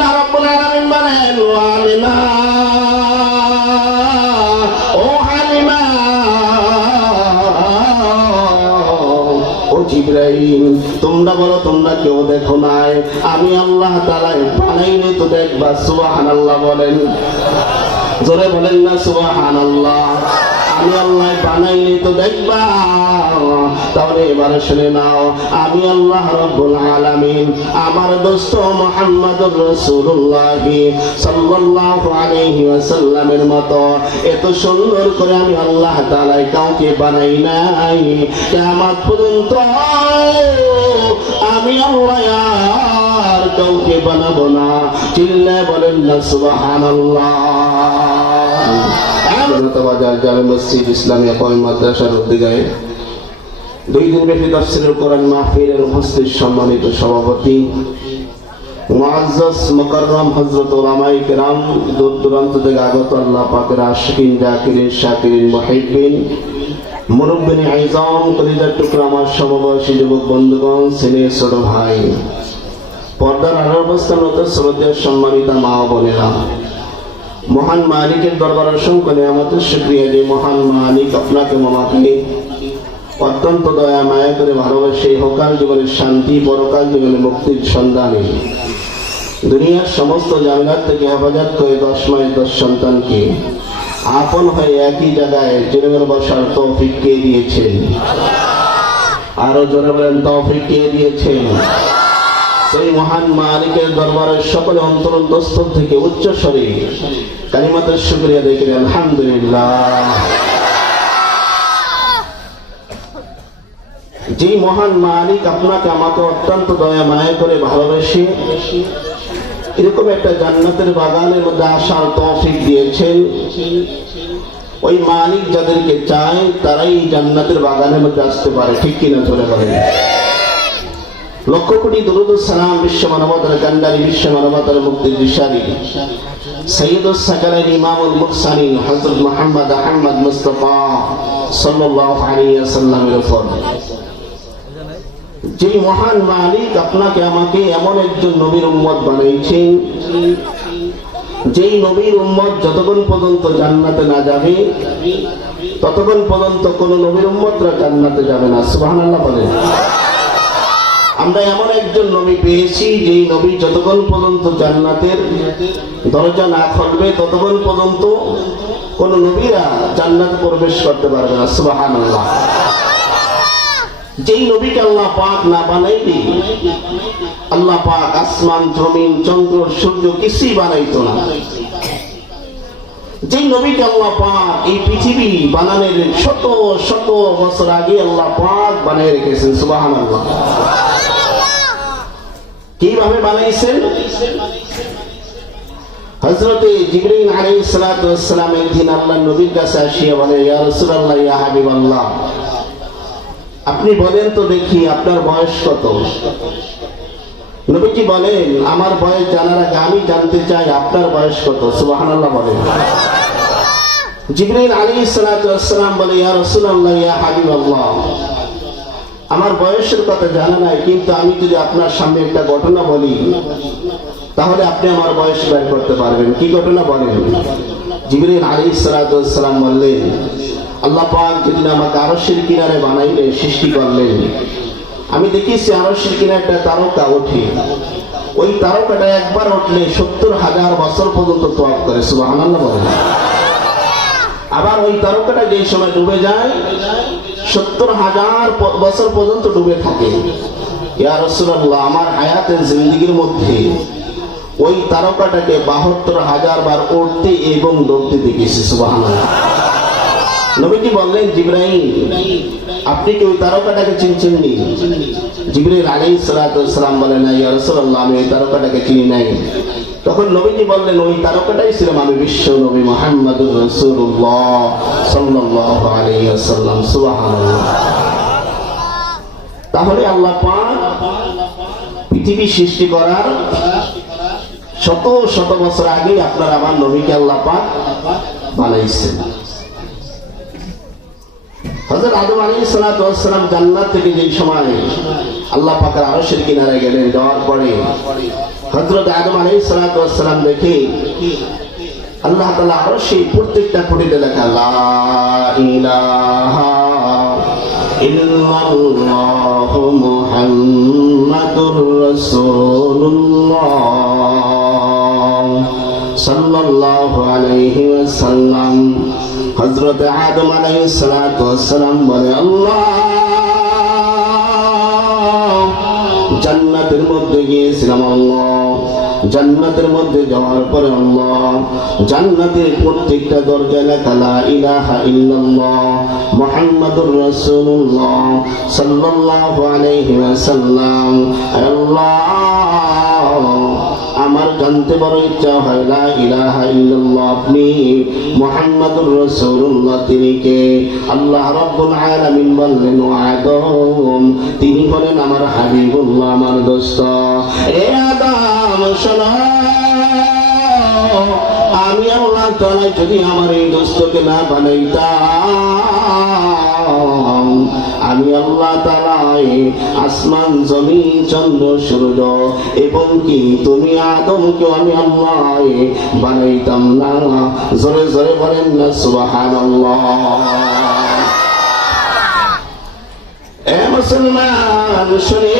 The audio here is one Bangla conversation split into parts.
আল্লাহ রাব্বুল আলামিন বলেন ওয়ালিমা ও হালিমা ও জিবরাইল তোমরা বলো তোমরা কেউ দেখো নাই আমি আল্লাহ তাআলা বানাইনি তো দেখবা সুবহানাল্লাহ বলেন জোরে বলেন না সুবহানাল্লাহ আমি আল্লাহ বানাইনি তো দেখবা তাহলে এবারে শুনে নাও আমি আল্লাহ রাব্বুল আলামিন আমার দোস্ত মুহাম্মদুর রাসূলুল্লাহ সাল্লাল্লাহু আলাইহি ওয়াসাল্লামের মতো এত সুন্দর করে আমি আল্লাহ তাআলা কাউকে বানাই নাই কিয়ামত পর্যন্ত আমি আল্লাহ আর কাউকে বানাবো না চিল্লায় বলেন না সুবহানাল্লাহ বাজার জামে মসজিদ ইসলামিয়া কওমি মাদ্রাসার উদ্যোগে 2 দিন ব্যাপী তাফসীরুল কোরআন মাহফিলের উপস্থিত সম্মানিত সভাপতি মুআজ্জাজ মুকাররম হযরত উলামায়ে কেরাম দূর দূরান্ত থেকে আগত আল্লাহ পাকের আশিকিন জাকিরিন শাকিরিন মুহিব্বিন মুরব্বিন আইজাম কলিজার টুকরা আমার সমবয়সী যুবক বন্ধুগণ সিনিয়র ছোট ভাই পর্দার আড়াল অবস্থানরত শ্রদ্ধেয় সম্মানিত মা ও বোনেরা মহান মালিকের দরবারে অসংখ্য নিয়ামতের শুকরিয়া যে মহান মালিক আপনাকে আমাকে অত্যন্ত দয়া মায়া করে ভালোবাসে ইহকাল জীবনের শান্তি পরকাল জীবনের মুক্তির সন্ধানে দুনিয়ার সমস্ত জামিলাত থেকে হেফাজত করে 10 মাস 10 সন্তানকে আপন হয়ে একই জায়গায় জেনে বসার তৌফিক কে দিয়েছেন আরো জোরে বলেন তৌফিক কে দিয়েছেন সেই মহান মালিকের দরবারে সকলে অন্তরস্থল থেকে উচ্চ স্বরে কালিমাতুর শুকরিয়া আদায় করি আলহামদুলিল্লাহ। যে মহান মালিক আপনাকে আমাকে অত্যন্ত দয়া মায়া করে ভালোবেসে এরকম একটা জান্নাতের বাগানের মধ্যে আসার তৌফিক দিয়েছেন ওই মালিক যাদেরকে চায় তারাই জান্নাতের বাগানের মধ্যে আসতে পারে ঠিক কিনা ধরে বলেন লক্ষ কোটি দুরূদ ও সালাম বিশ্ব মানবতার কান্ডারি বিশ্ব মানবতার মুক্তির দিশারি সাইয়্যিদুস সাকালাইন ইমামুল মুরসালিন হযরত মুহাম্মদ আহমদ মুস্তাফা সাল্লাল্লাহু আলাইহি ওয়াসাল্লামের উপর যে মহান মালিক আপনাকে আমাকে এমন একজন নবীর উম্মত বানাইছেন যেই নবীর উম্মত যতক্ষণ পর্যন্ত জান্নাতে না যাবে ততক্ষণ পর্যন্ত কোন নবীর উম্মতরা জান্নাতে যাবে না সুবহানাল্লাহ বলেন আমরা এমন একজন নবী পেয়েছি যেই নবী যতক্ষণ পর্যন্ত জান্নাতের দরজা না খুলবে ততক্ষণ পর্যন্ত কোন নবীরা জান্নাতে প্রবেশ করতে পারবে না সুবহানাল্লাহ যেই নবীকে আল্লাহ পাক না বানাইলে আল্লাহ পাক আসমান জমিন চন্দ্র সূর্য কিছুই বানাইতো না যেই নবীকে আল্লাহ পাক এই পৃথিবী বানানোর শত শত বছর আগে আল্লাহ পাক বানিয়ে রেখেছেন সুবহানাল্লাহ কিভাবে বানাইছেন হযরত জিবরাইল আলাইহিস সালাতু ওয়াস সালাম একদিন আল্লাহর নবীর কাছে আসিয়া বলে ইয়া রাসূলুল্লাহ ইয়া হাবিবাল্লাহ আপনি বলেন তো দেখি আপনার বয়স কত নবীজি বলেন আমার বয়স জানার আগে আমি জানতে চাই আপনার বয়স কত সুবহানাল্লাহ বলেন জিবরাইল আলাইহিস সালাতু ওয়াস সালাম বলে ইয়া রাসূলুল্লাহ ইয়া হাবিবাল্লাহ আমার বয়সের কথা জানা নাই কিন্তু আমি যদি আপনার সামনে একটা ঘটনা বলি তাহলে আপনি আমার বয়স বের করতে পারবেন কি ঘটনা বলেন জিবরাইল আলাইহিস সালাতু ওয়াস সালাম বললেন আল্লাহ পাক যেদিন আমাকে আরশের কিনারে বানাইলে সৃষ্টি করলেন আমি দেখেছি আরশের কিনারে একটা তারকা ওঠে ওই তারকাটা একবার উঠলে 70,000 বছর পর্যন্ত তাওয়াফ করে সুবহানাল্লাহ বলেন আবার ওই তারকাটা যেই সময় ডুবে যায় 70,000 বছর পর্যন্ত ডুবে থাকে ইয়া রাসূলুল্লাহ আমার হায়াতের জিন্দেগীর মধ্যে ওই তারকাটাকে 72,000 বার উঠতে এবং ডুবতে দেখেছি সুবহানাল্লাহ নবীজি বললেন জিবরাইল আপনি কি ওই তারকাটাকে চিনছেন নি জিবরাইল আলাইহিস সালাতু ওয়াস সালাম বলেন ইয়া রাসূলুল্লাহ আমি ওই তারকাটাকে চিনি নাই তখন নবীজি বললেন ওই তারকাটাই ছিল আমি বিশ্ব নবী মুহাম্মদুর রাসূলুল্লাহ সাল্লাল্লাহু আলাইহি ওয়াসাল্লাম সুবহানাল্লাহ তাহলে আল্লাহ পাক পৃথিবী সৃষ্টি করার শত শত বছর আগে আপনার আমার নবীকে আল্লাহ পাক বানাইছেন হযরত আদম আলাইহিস সালাতু ওয়াস সালাম জান্নাত থেকে যেই সময় আল্লাহ পাকের আরশের কিনারে গেলেন যাওয়ার পরে হযরত আদম আলাইহিস সালাতু ওয়াস সালাম দেখে আল্লাহ তাআলা আরশে প্রত্যেকটা খুঁটিতে লেখা লা ইলাহা ইল্লাল্লাহু মুহাম্মাদুর রাসূলুল্লাহ সাল্লাল্লাহু আলাইহি ওয়াসাল্লাম। হযরত আদম আলাইহিস সালাতু ওয়াস সালাম বলে, আল্লাহ জান্নাতের মধ্যে গিয়েছিলাম, আল্লাহ জান্নাতের মধ্যে যাওয়ার পরে আল্লাহ জান্নাতের প্রত্যেকটা দরজায় লেখা লা ইলাহা ইল্লাল্লাহ মুহাম্মাদুর রাসূলুল্লাহ সাল্লাল্লাহু আলাইহি ওয়াসাল্লাম। আল্লাহ আমার জানতে বড় ইচ্ছা হয় লা ইলাহা ইল্লাল্লাহ আপনি মুহাম্মাদুর রাসূলুল্লাহ তিনি কে? আল্লাহ রাব্বুল আলামিন বললেন ও আদম তিনি হলেন আমার হাবিবুল্লাহ, আমার দোস্ত। এ আদম শোনো, আমি আল্লাহ তাআলা যদি আমার এই দোস্তকে না বানাইতাম, আমি আল্লাহ তাআলা আসমান জমিন চন্দ্র সূর্য এবং কি তুমি আদমকে আমি আল্লাহ বানাইতাম না। জোরে জোরে বলেন না সুবহানাল্লাহ। এ মুসলমান শুনে,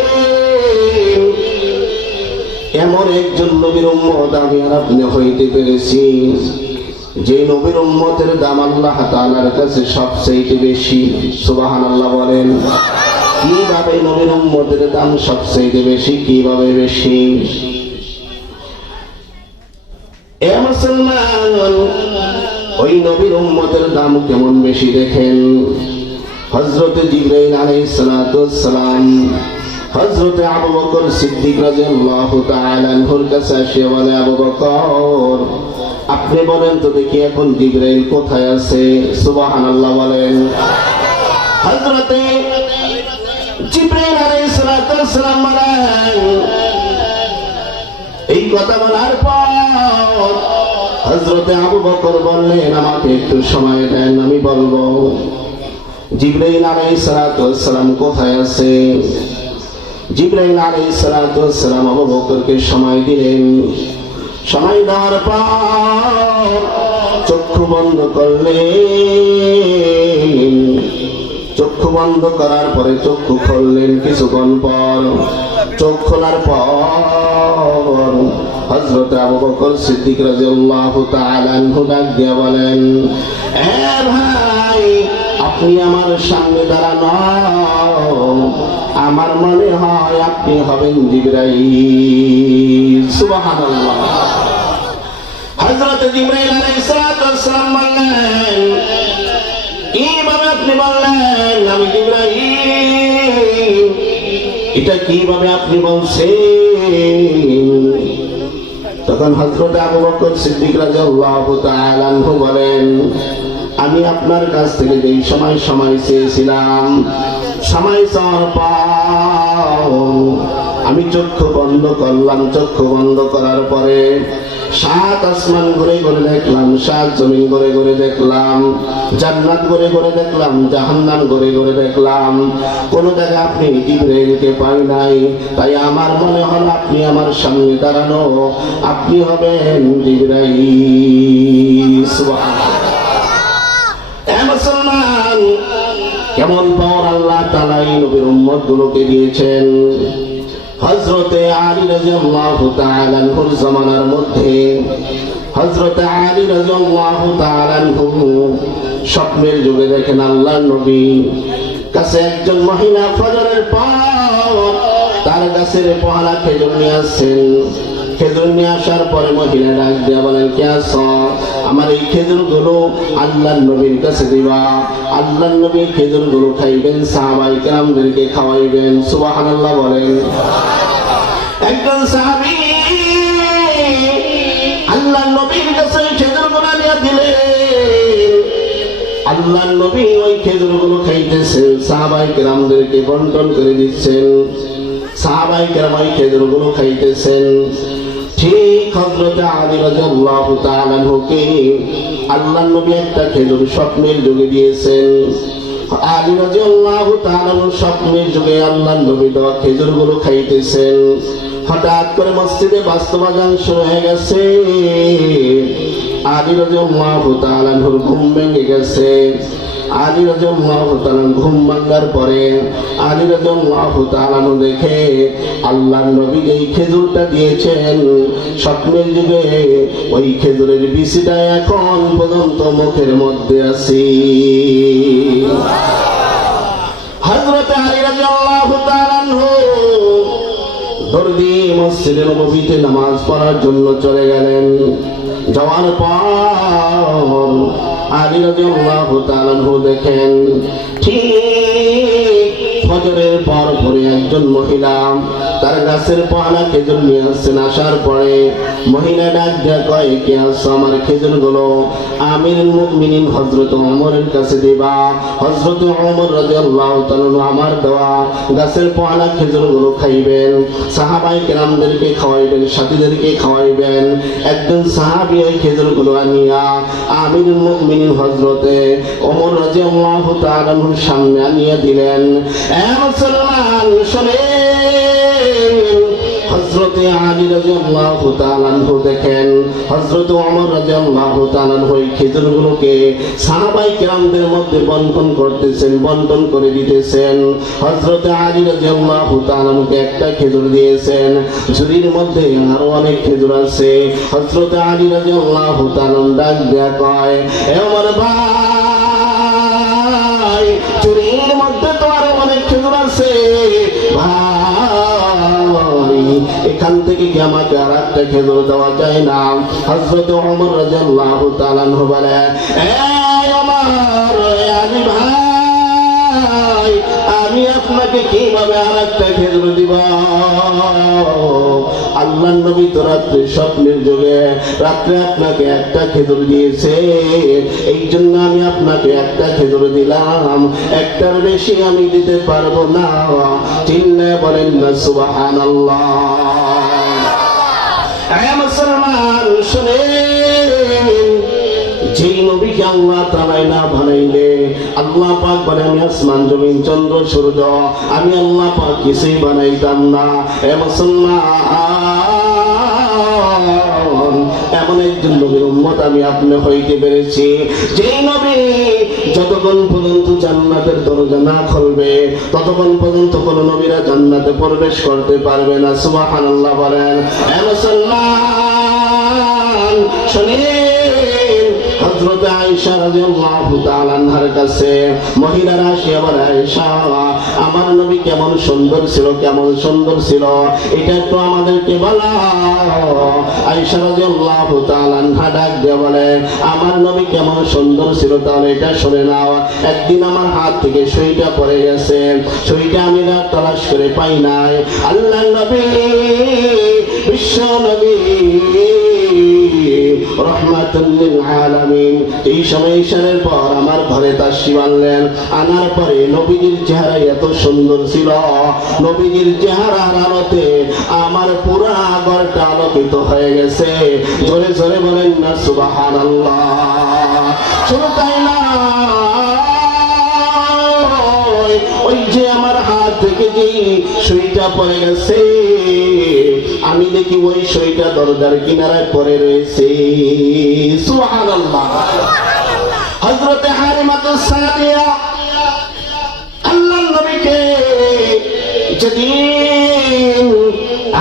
এমন একজন নবীর উম্মত আমি আর আপনি হইতে পেরেছি যে নবীর উম্মতের দাম আল্লাহ তাআলার কাছে সবচেয়ে বেশি। সুবহানাল্লাহ বলেন। কিভাবে নবীর উম্মতের দাম সবচেয়ে বেশি? কিভাবে বেশি? এ মুসলমান, ওই নবীর উম্মতের দাম কেমন বেশি দেখেন। হযরত জিবরাইল আলাইহিস সালাতু ওয়াস সালাম হযরত আবু বকর সিদ্দিক রাদিয়াল্লাহু তাআলা আনহুর কাছে এসে বলে, আবু বকর আপনি বলেন তো দেখি এখন জিবরাইল কোথায় আছে? সুবহানাল্লাহ বলেন। হযরত জিবরাইল আলাইহিস সালাতু ওয়াস সালাম বলেন, এই কথা বলার পর হযরত আবু বকর বললেন আমাকে একটু সময় দেন, আমি বলবো জিবরাইল আলাইহিস সালাতু ওয়াস সালাম কোথায় আছে। জিবরাইল আলাইহিস সালাতু ওয়াস সালাম আবু বকরকে সময় দিলেন। সময় দেওয়ার পর চক্ষু বন্ধ করলেন। চক্ষু বন্ধ করার পরে চক্ষু খুললেন। কিছুক্ষণ পর চোখ খোলার পর হযরত আবু বকর সিদ্দিক রাদিয়াল্লাহু তাআলা আনহু ডাক দিয়ে বলেন, এ ভাই আপনি আমার সামনে দাঁড়ানো, আমার মনে হয় আপনি হবেন জিবরাইল। সুবহানাল্লাহ। হযরত জিবরাইল আলাইহিস সালাতু ওয়াস সালাম বললেন, কিভাবে আপনি বললেন আমি জিবরাইল? এটা কিভাবে আপনি বলছেন? তখন হযরত আবু বকর সিদ্দিক রাদিয়াল্লাহু তাআলা আনহু বলেন, আমি আপনার কাছ থেকে যেই সময় চেয়েছিলাম, সময় চাওয়ার পর আমি চক্ষু বন্ধ করলাম। চক্ষু বন্ধ করার পরে 7 আসমান ঘুরে ঘুরে দেখলাম, 7 জমিন ঘুরে ঘুরে দেখলাম, জান্নাত ঘুরে ঘুরে দেখলাম, জাহান্নাম ঘুরে ঘুরে দেখলাম, কোন জায়গায় আপনি জিবরাইলকে পাই নাই। তাই আমার মনে হল আপনি আমার সামনে দাঁড়ানো, আপনি হবেন জিবরাইল। সুবহানাল্লাহ। মুসলমান, কেমন পাওয়ার আল্লাহ তাআলা এই নবীর উম্মত গুলোকে দিয়েছেন। হযরতে আলী রাদিয়াল্লাহু তাআলা আনহুর জামানার মধ্যে হযরতে আলী রাদিয়াল্লাহু তাআলা আনহু স্বপ্নের যুগে দেখেন আল্লাহর নবী কাছে একজন মহিলা ফজরের পর তার গাছের পহালা খেজুর নিয়ে আসছেন। খেজুর নিয়ে আসার পরে মহিলা ডাক দিয়া বলেন, কে আছো? আমার এই খেজুর গুলো আল্লাহর নবীর কাছে দিবা, আল্লাহর নবী খেজুর গুলো খাইবেন, সাহাবায়ে কেরামদেরকে খাওয়াইবেন। সুবহানাল্লাহ বলেন। একজন সাহাবী আল্লাহর নবীর কাছে খেজুর গুলো নিয়ে দিলেন। আল্লাহর নবী ওই খেজুর গুলো খাইতেছেন, সাহাবায়ে কেরামদেরকে বন্টন করে দিচ্ছেন। সাহাবায়ে কেরাম ওই খেজুর গুলো খাইতেছেন। ঠিক হযরতে আলী রাদিয়াল্লাহু তাআলা আনহুকে আল্লাহর নবী একটা খেজুর স্বপ্নের যুগে দিয়েছেন। আলী রাদিয়াল্লাহু তাআলা স্বপ্নের যুগে আল্লাহর নবী দেওয়া খেজুর গুলো খাইতেছেন। হঠাৎ করে মসজিদে বাস্তবাগান শুরু হয়ে গেছে। আলী রাদিয়াল্লাহু তাআলা আনহুর ঘুম ভেঙে গেছে। আলী রাদিয়াল্লাহু তাআলা ঘুম ভাঙার পরে আলী রাদিয়াল্লাহু তাআলা দেখে আল্লাহর নবী এই খেজুরটা দিয়েছেন স্বপ্নের যুগে, ওই খেজুরের বিচিটা এখন পর্যন্ত মুখের মধ্যে আছে। হযরত আলী রাদিয়াল্লাহু তাআলা দৌড়ে মসজিদে নববীতে নামাজ পড়ার জন্য চলে গেলেন। যাওয়ার পর আলী রাদিয়াল্লাহু তাআলা দেখেন ঠিক ফজরের পর পরে একজন মহিলা তার গাছের পহালা খেজুর নিয়ে আসছেন। আসার পরে মহিলা ডাক দেয়া কয়, কে আসছো আমার খেজুর গুলো আমিরুল মুমিনিন হযরত ওমরের কাছে দিবা। হযরত ওমর রাদিয়াল্লাহু তাআলা আমার দেওয়া গাছের পহালা খেজুর গুলো খাইবেন, সাহাবায়ে কেরামদেরকে খাওয়াইবেন, সাথীদেরকে খাওয়াইবেন। একজন সাহাবী ওই খেজুর গুলো আনিয়া আমিরুল মুমিনিন হযরতে ওমর রাদিয়াল্লাহু তাআলার সামনে আনিয়ে দিলেন। মুসলমান শুনেন, হযরতে আলী রাদিয়াল্লাহু তাআলা আনহু দেখেন হযরত ওমর রাদিয়াল্লাহু তাআলা আনহু এই খেজুরগুলোকে সাহাবায়ে কেরামদের মধ্যে বন্টন করতেছেন, বন্টন করে দিতেছেন। হযরতে আলী রাদিয়াল্লাহু তাআলা আনহুকে একটা খেজুর দিয়েছেন, ঝুড়ির মধ্যে আরো অনেক খেজুর আছে। হযরতে আলী রাদিয়াল্লাহু তাআলা ডাক দেয়া কয়, এ ওমর ভাই, ঝুড়ির মধ্যে তো আরো অনেক খেজুর আছে ভাই, এখান থেকে কি আমাকে আর একটা খেজুর দেওয়া যায় না? হযরত ওমর রাদিয়াল্লাহু তাআলা আনহু বলে, এই ওমর, আলী ভাই, আমি আপনাকে কিভাবে আর একটা খেজুর দিব? আল্লাহর নবী তো রাত্রে স্বপ্নের যুগে রাত্রে আপনাকে একটা খেজুর দিয়েছে, এই জন্য আমি আপনাকে একটা খেজুর দিলাম, একটার বেশি আমি দিতে পারবো না। চিল্লায়ে বলেন না সুবহানাল্লাহ। আয় মুসলমান শুনেন, যেই নবীকে আল্লাহ তাআলা না বানাইলে, আল্লাহ পাক বলে আমি আসমান জমিন চন্দ্র সূর্য আমি আল্লাহ পাক কিছুই বানাইতাম না। এ মুসলমান, এমন একজন নবীর উম্মত আমি আপনি হইতে পেরেছি, যেই নবী যতক্ষণ পর্যন্ত জান্নাতের দরজা না খুলবে ততক্ষণ পর্যন্ত কোন নবীরা জান্নাতে প্রবেশ করতে পারবে না। সুবহানাল্লাহ বলেন। এ মুসলমান শুনেন, হযরত আয়েশা রাদিয়াল্লাহু তাআলা আনহার কাছে মহিলারা আসে, আবার আয়েশা, আমার নবী কেমন সুন্দর ছিল, কেমন সুন্দর ছিল, এটা একটু আমাদেরকে বলো। আয়েশা রাদিয়াল্লাহু তাআলা আনহা ডাক দিয়ে বলে, আমার নবী কেমন সুন্দর ছিল তাহলে এটা শুনে নাও। একদিন আমার হাত থেকে সুইটা পড়ে গেছে, সুইটা আমি না তালাশ করে পাই নাই। আল্লাহর নবী, বিশ্ব নবী রহমাতুল লিল আলামিন এই সময় ঈশানের পর আমার ঘরে তাশরিফ আনলেন। আনার পরে নবীজির চেহারা এত সুন্দর ছিল, নবীজির চেহারার আলোতে আমার পুরা ঘরটা আলোকিত হয়ে গেছে। জোরে জোরে বলেন না সুবহানাল্লাহ। শুধু তাই না, ওই যে আমার হাত থেকে যে সুইটা পড়ে গেছে, আমি দেখি ওই সুইটা দরজার কিনারায় পড়ে রয়েছে। সুবহানাল্লাহ। হযরত হালিমাতুস সাদিয়া আল্লাহর নবীকে যেদিন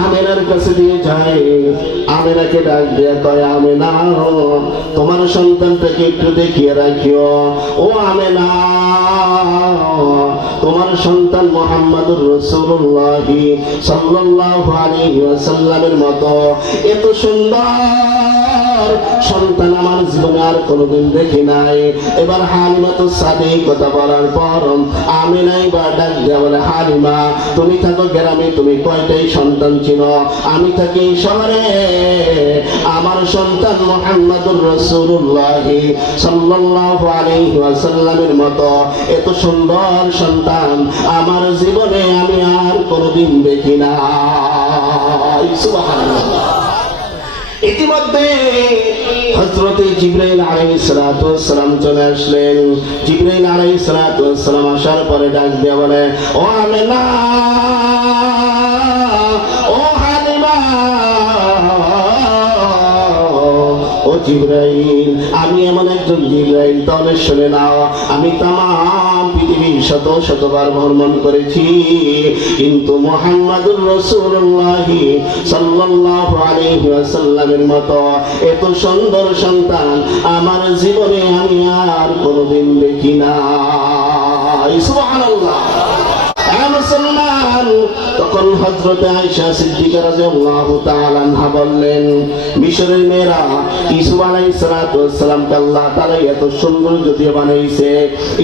আমেনার কাছে দিয়ে যায়, আমেনাকে ডাক দেয়া কয়, আমেনা, তোমার সন্তানটাকে একটু দেখিয়ে রাখিও। ও আমেনা, তোমার সন্তান মুহাম্মদুর রাসূলুল্লাহ সাল্লাল্লাহু আলাইহি ওয়াসাল্লামের মতো এত সুন্দর সন্তান আমার জীবনে আর কোনোদিন দেখি নাই। এবার হালিমাতুস সাদিয়া কথা বলার পর আমিনাই বা ডাক দেয়া বলে, হালিমা, তুমি থাকো গ্রামে, তুমি কয়টাই সন্তান ছিল? আমি থাকি শহরে, আমার সন্তান মুহাম্মদুর রাসূলুল্লাহ সাল্লাল্লাহু আলাইহি ওয়াসাল্লামের মতো এত সুন্দর সন্তান আমার জীবনে আমি আর কোনোদিন দেখি না। সুবহানাল্লাহ। ইতিমধ্যে হযরত জিবরাইল আলাইহিস সালাতু ওয়াস সালাম চলে আসলেন। জিবরাইল আলাইহিস সালাতু ওয়াস সালাম আসার পরে ডাক দিয়ে বলে, ও আমেনা, ও হালিমা, ও জিবরাইল, আমি এমন একজন জিবরাইল, তাহলে শুনে নাও, আমি তামাম পৃথিবী শত শতবার ভ্রমণ করেছি, কিন্তু মুহাম্মাদুর রাসূলুল্লাহ সাল্লাল্লাহু আলাইহি ওয়াসাল্লামের মতো এত সুন্দর সন্তান আমার জীবনে আমি আর কোনোদিন দেখি না। সুবহানাল্লাহ। তখন হযরত আয়েশা সিদ্দিকা রাদিয়াল্লাহু তাআলা আনহা বললেন, মিশরের মেয়েরা ইউসুফ আলাইহিস সালাতু ওয়াস সালামকে আল্লাহ তাআলা এত সুন্দর যদি বানাইছে,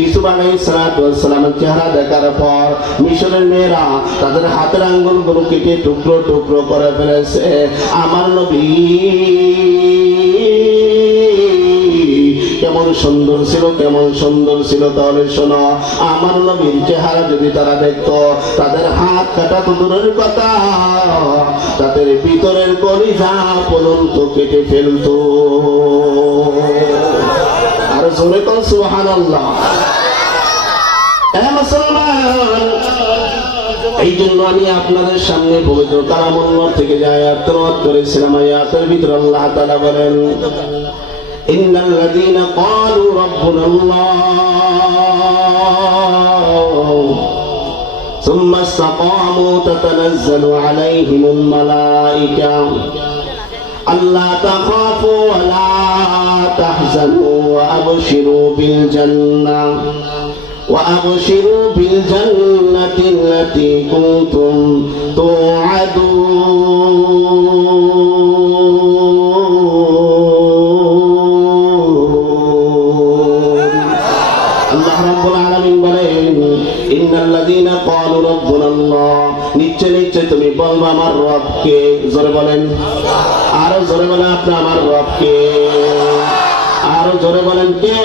ইউসুফ আলাইহিস সালাতু ওয়াস সালামের চেহারা দেখার পর মিশরের মেয়েরা তাদের হাতের আঙ্গুলগুলো কেটে টুকরো টুকরো করে ফেলেছে। আমার নবী কেমন সুন্দর ছিল, কেমন সুন্দর ছিল। তাহলে শোনো, আমার নবীর চেহারা যদি তারা দেখতো, তাদের হাত কাটা তো দূরের কথা, তাদের ভিতরের কলিজা পর্যন্ত কেটে ফেলতো। আর জোরে কোন সুবহানাল্লাহ। মুসলমান, এই জন্য আমি আপনাদের সামনে পবিত্র কালামুল্লাহ থেকে যে আয়াত তেলাওয়াত করেছিলাম, আয়াতের ভিতরে আল্লাহ তাআলা বলেন, ইন্নাল লাযীনা ক্বালু রাব্বুনা আল্লাহ সুম্মা ইসতাকামু তাতানাজ্জালু আলাইহিমুল মালায়েকা আল্লা তাখাফু ওয়া লা তাহজানু ওয়া আবশিরু বিল জান্নাহ وأبشروا بالجنة التي كنتم توعدون. الله رب العالمين বলেন, ইন্নাল্লাযীনা ক্বালু রাব্বুনা আল্লাহ, নিশ্চয় নিশ্চয় তুমি বলবা আমার রবকে। জোরে বলেন, আরো জোরে বলেন, আপনি আমার রবকে। আরো জোরে বলেন, কে?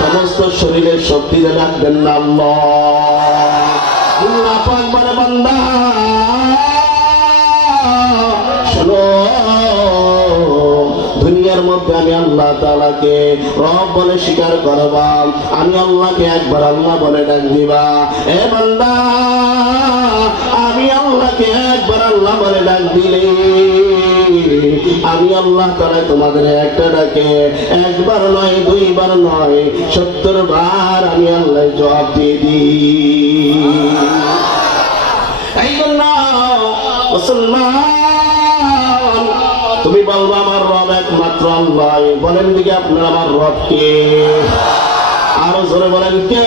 সমস্ত শরীরের শক্তি যে রাখবেন না আল্লাহ। আল্লাহ পাক বলে, বান্দা শোনো, দুনিয়ার মধ্যে আমি আল্লাহ তাআলাকে রব বলে স্বীকার করবা, আমি আল্লাহকে একবার আল্লাহ বলে ডাক দিবা। এ বান্দা, আমি আল্লাহকে একবার আল্লাহ বলে ডাক দিলে আমি আল্লাহ তাআলা তোমাদের একটা ডাকে একবার নয়, দুইবার নয়, 70 বার আমি আল্লাহ জবাব দিয়ে দিই। এই জন্য মুসলমান, তুমি বলবো আমার রব একমাত্র আল্লাহ। বলেন দিকে আপনার আমার রব কে? আরো জোরে বলেন, কে?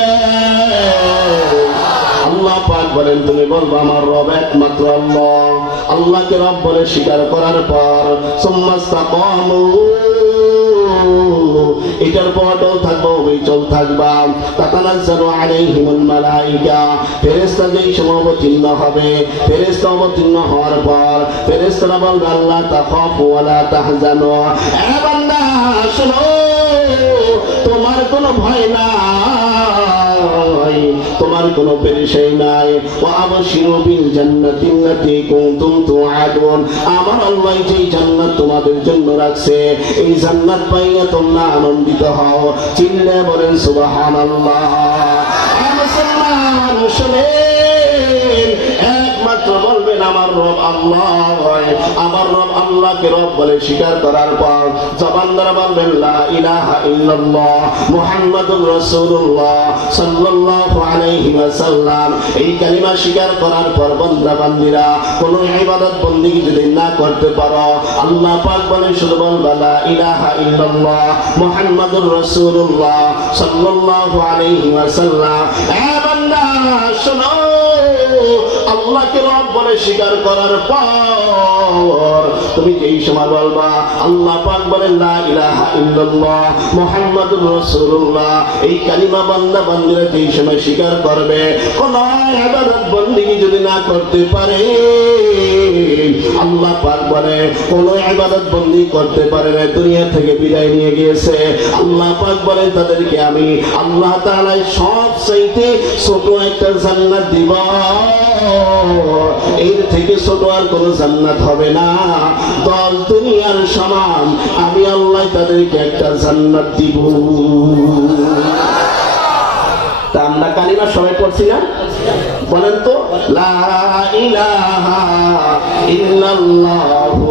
আল্লাহ পাক বলেন, তুমি বলবো আমার রব একমাত্র আল্লাহ। আল্লাহকে রব বলে স্বীকার করার পর সুম্মা ইসতাকামু, এটার পরও থাকবো, চল থাকবা। তাতানাজ্জালু আলাইহিমুল মালায়েকা, ফেরেশতা যেই সময় অবতীর্ণ হবে, ফেরেশতা অবতীর্ণ হওয়ার পর ফেরেশতারা বলবে, আল্লাহ তাখাফু ওয়া লা তাহজানু, এ বান্দা শোনো, তোমার কোনো ভয় নাই, তোমার কোনো পেরেশানি নাই। ওয়া আবশিরু বিল জান্নাতিল্লাতী কুনতুম তুআদুন, আমার আল্লাহ যেই জান্নাত তোমাদের জন্য রাখছে, এই জান্নাত পাইয়া তোমরা আনন্দিত হও। চিল্লে বলেন সুবহানাল্লাহ। মুসলমান শুনেন, একমাত্র বলবেন আমার রব আল্লাহ। আমার রব আল্লাহকে রব বলে স্বীকার করার পর জবান দ্বারা বলবেন লা ইলাহা ইল্লাল্লাহ মুহাম্মাদুর রাসূলুল্লাহ সাল্লাল্লাহু আলাইহি ওয়াসাল্লাম। এই কালিমা স্বীকার করার পর বান্দা বান্দীরা কোন ইবাদত বندگی যদি না করতে পারো, আল্লাহ পাক বলেন শুধু বলবা লা ইলাহা ইল্লাল্লাহ মুহাম্মাদুর রাসূলুল্লাহ সাল্লাল্লাহু আলাইহি ওয়াসাল্লাম। এ বান্দা শোনো, আল্লাহকে রব বলে স্বীকার করার পর তুমি যেই সময় বলবা আল্লাহ পাক বলেন লা ইলাহা ইল্লাল্লাহ মুহাম্মাদুর রাসূলুল্লাহ, এই কালিমা বান্দা বান্দীরা যেই সময় স্বীকার করবে, কোন ইবাদত বندگی যদি না করতে পারে, আল্লাহ পাক বলে কোন ইবাদত বندگی করতে পারে না, দুনিয়া থেকে বিদায় নিয়ে গিয়েছে। আল্লাহ পাক বলেন তাদেরকে আমি আল্লাহ তাআলা সবচাইতে ছোট একটা জান্নাত দিব, এর থেকে ছোট আর কোন জান্নাত হবে না। 10 দুনিয়ার সমান আমি আল্লাহ তাদেরকে একটা জান্নাত দিব। তা আমরা কালিমা সবাই পড়ছি না? বলেন তো, লা ইলাহা ইল্লাল্লাহু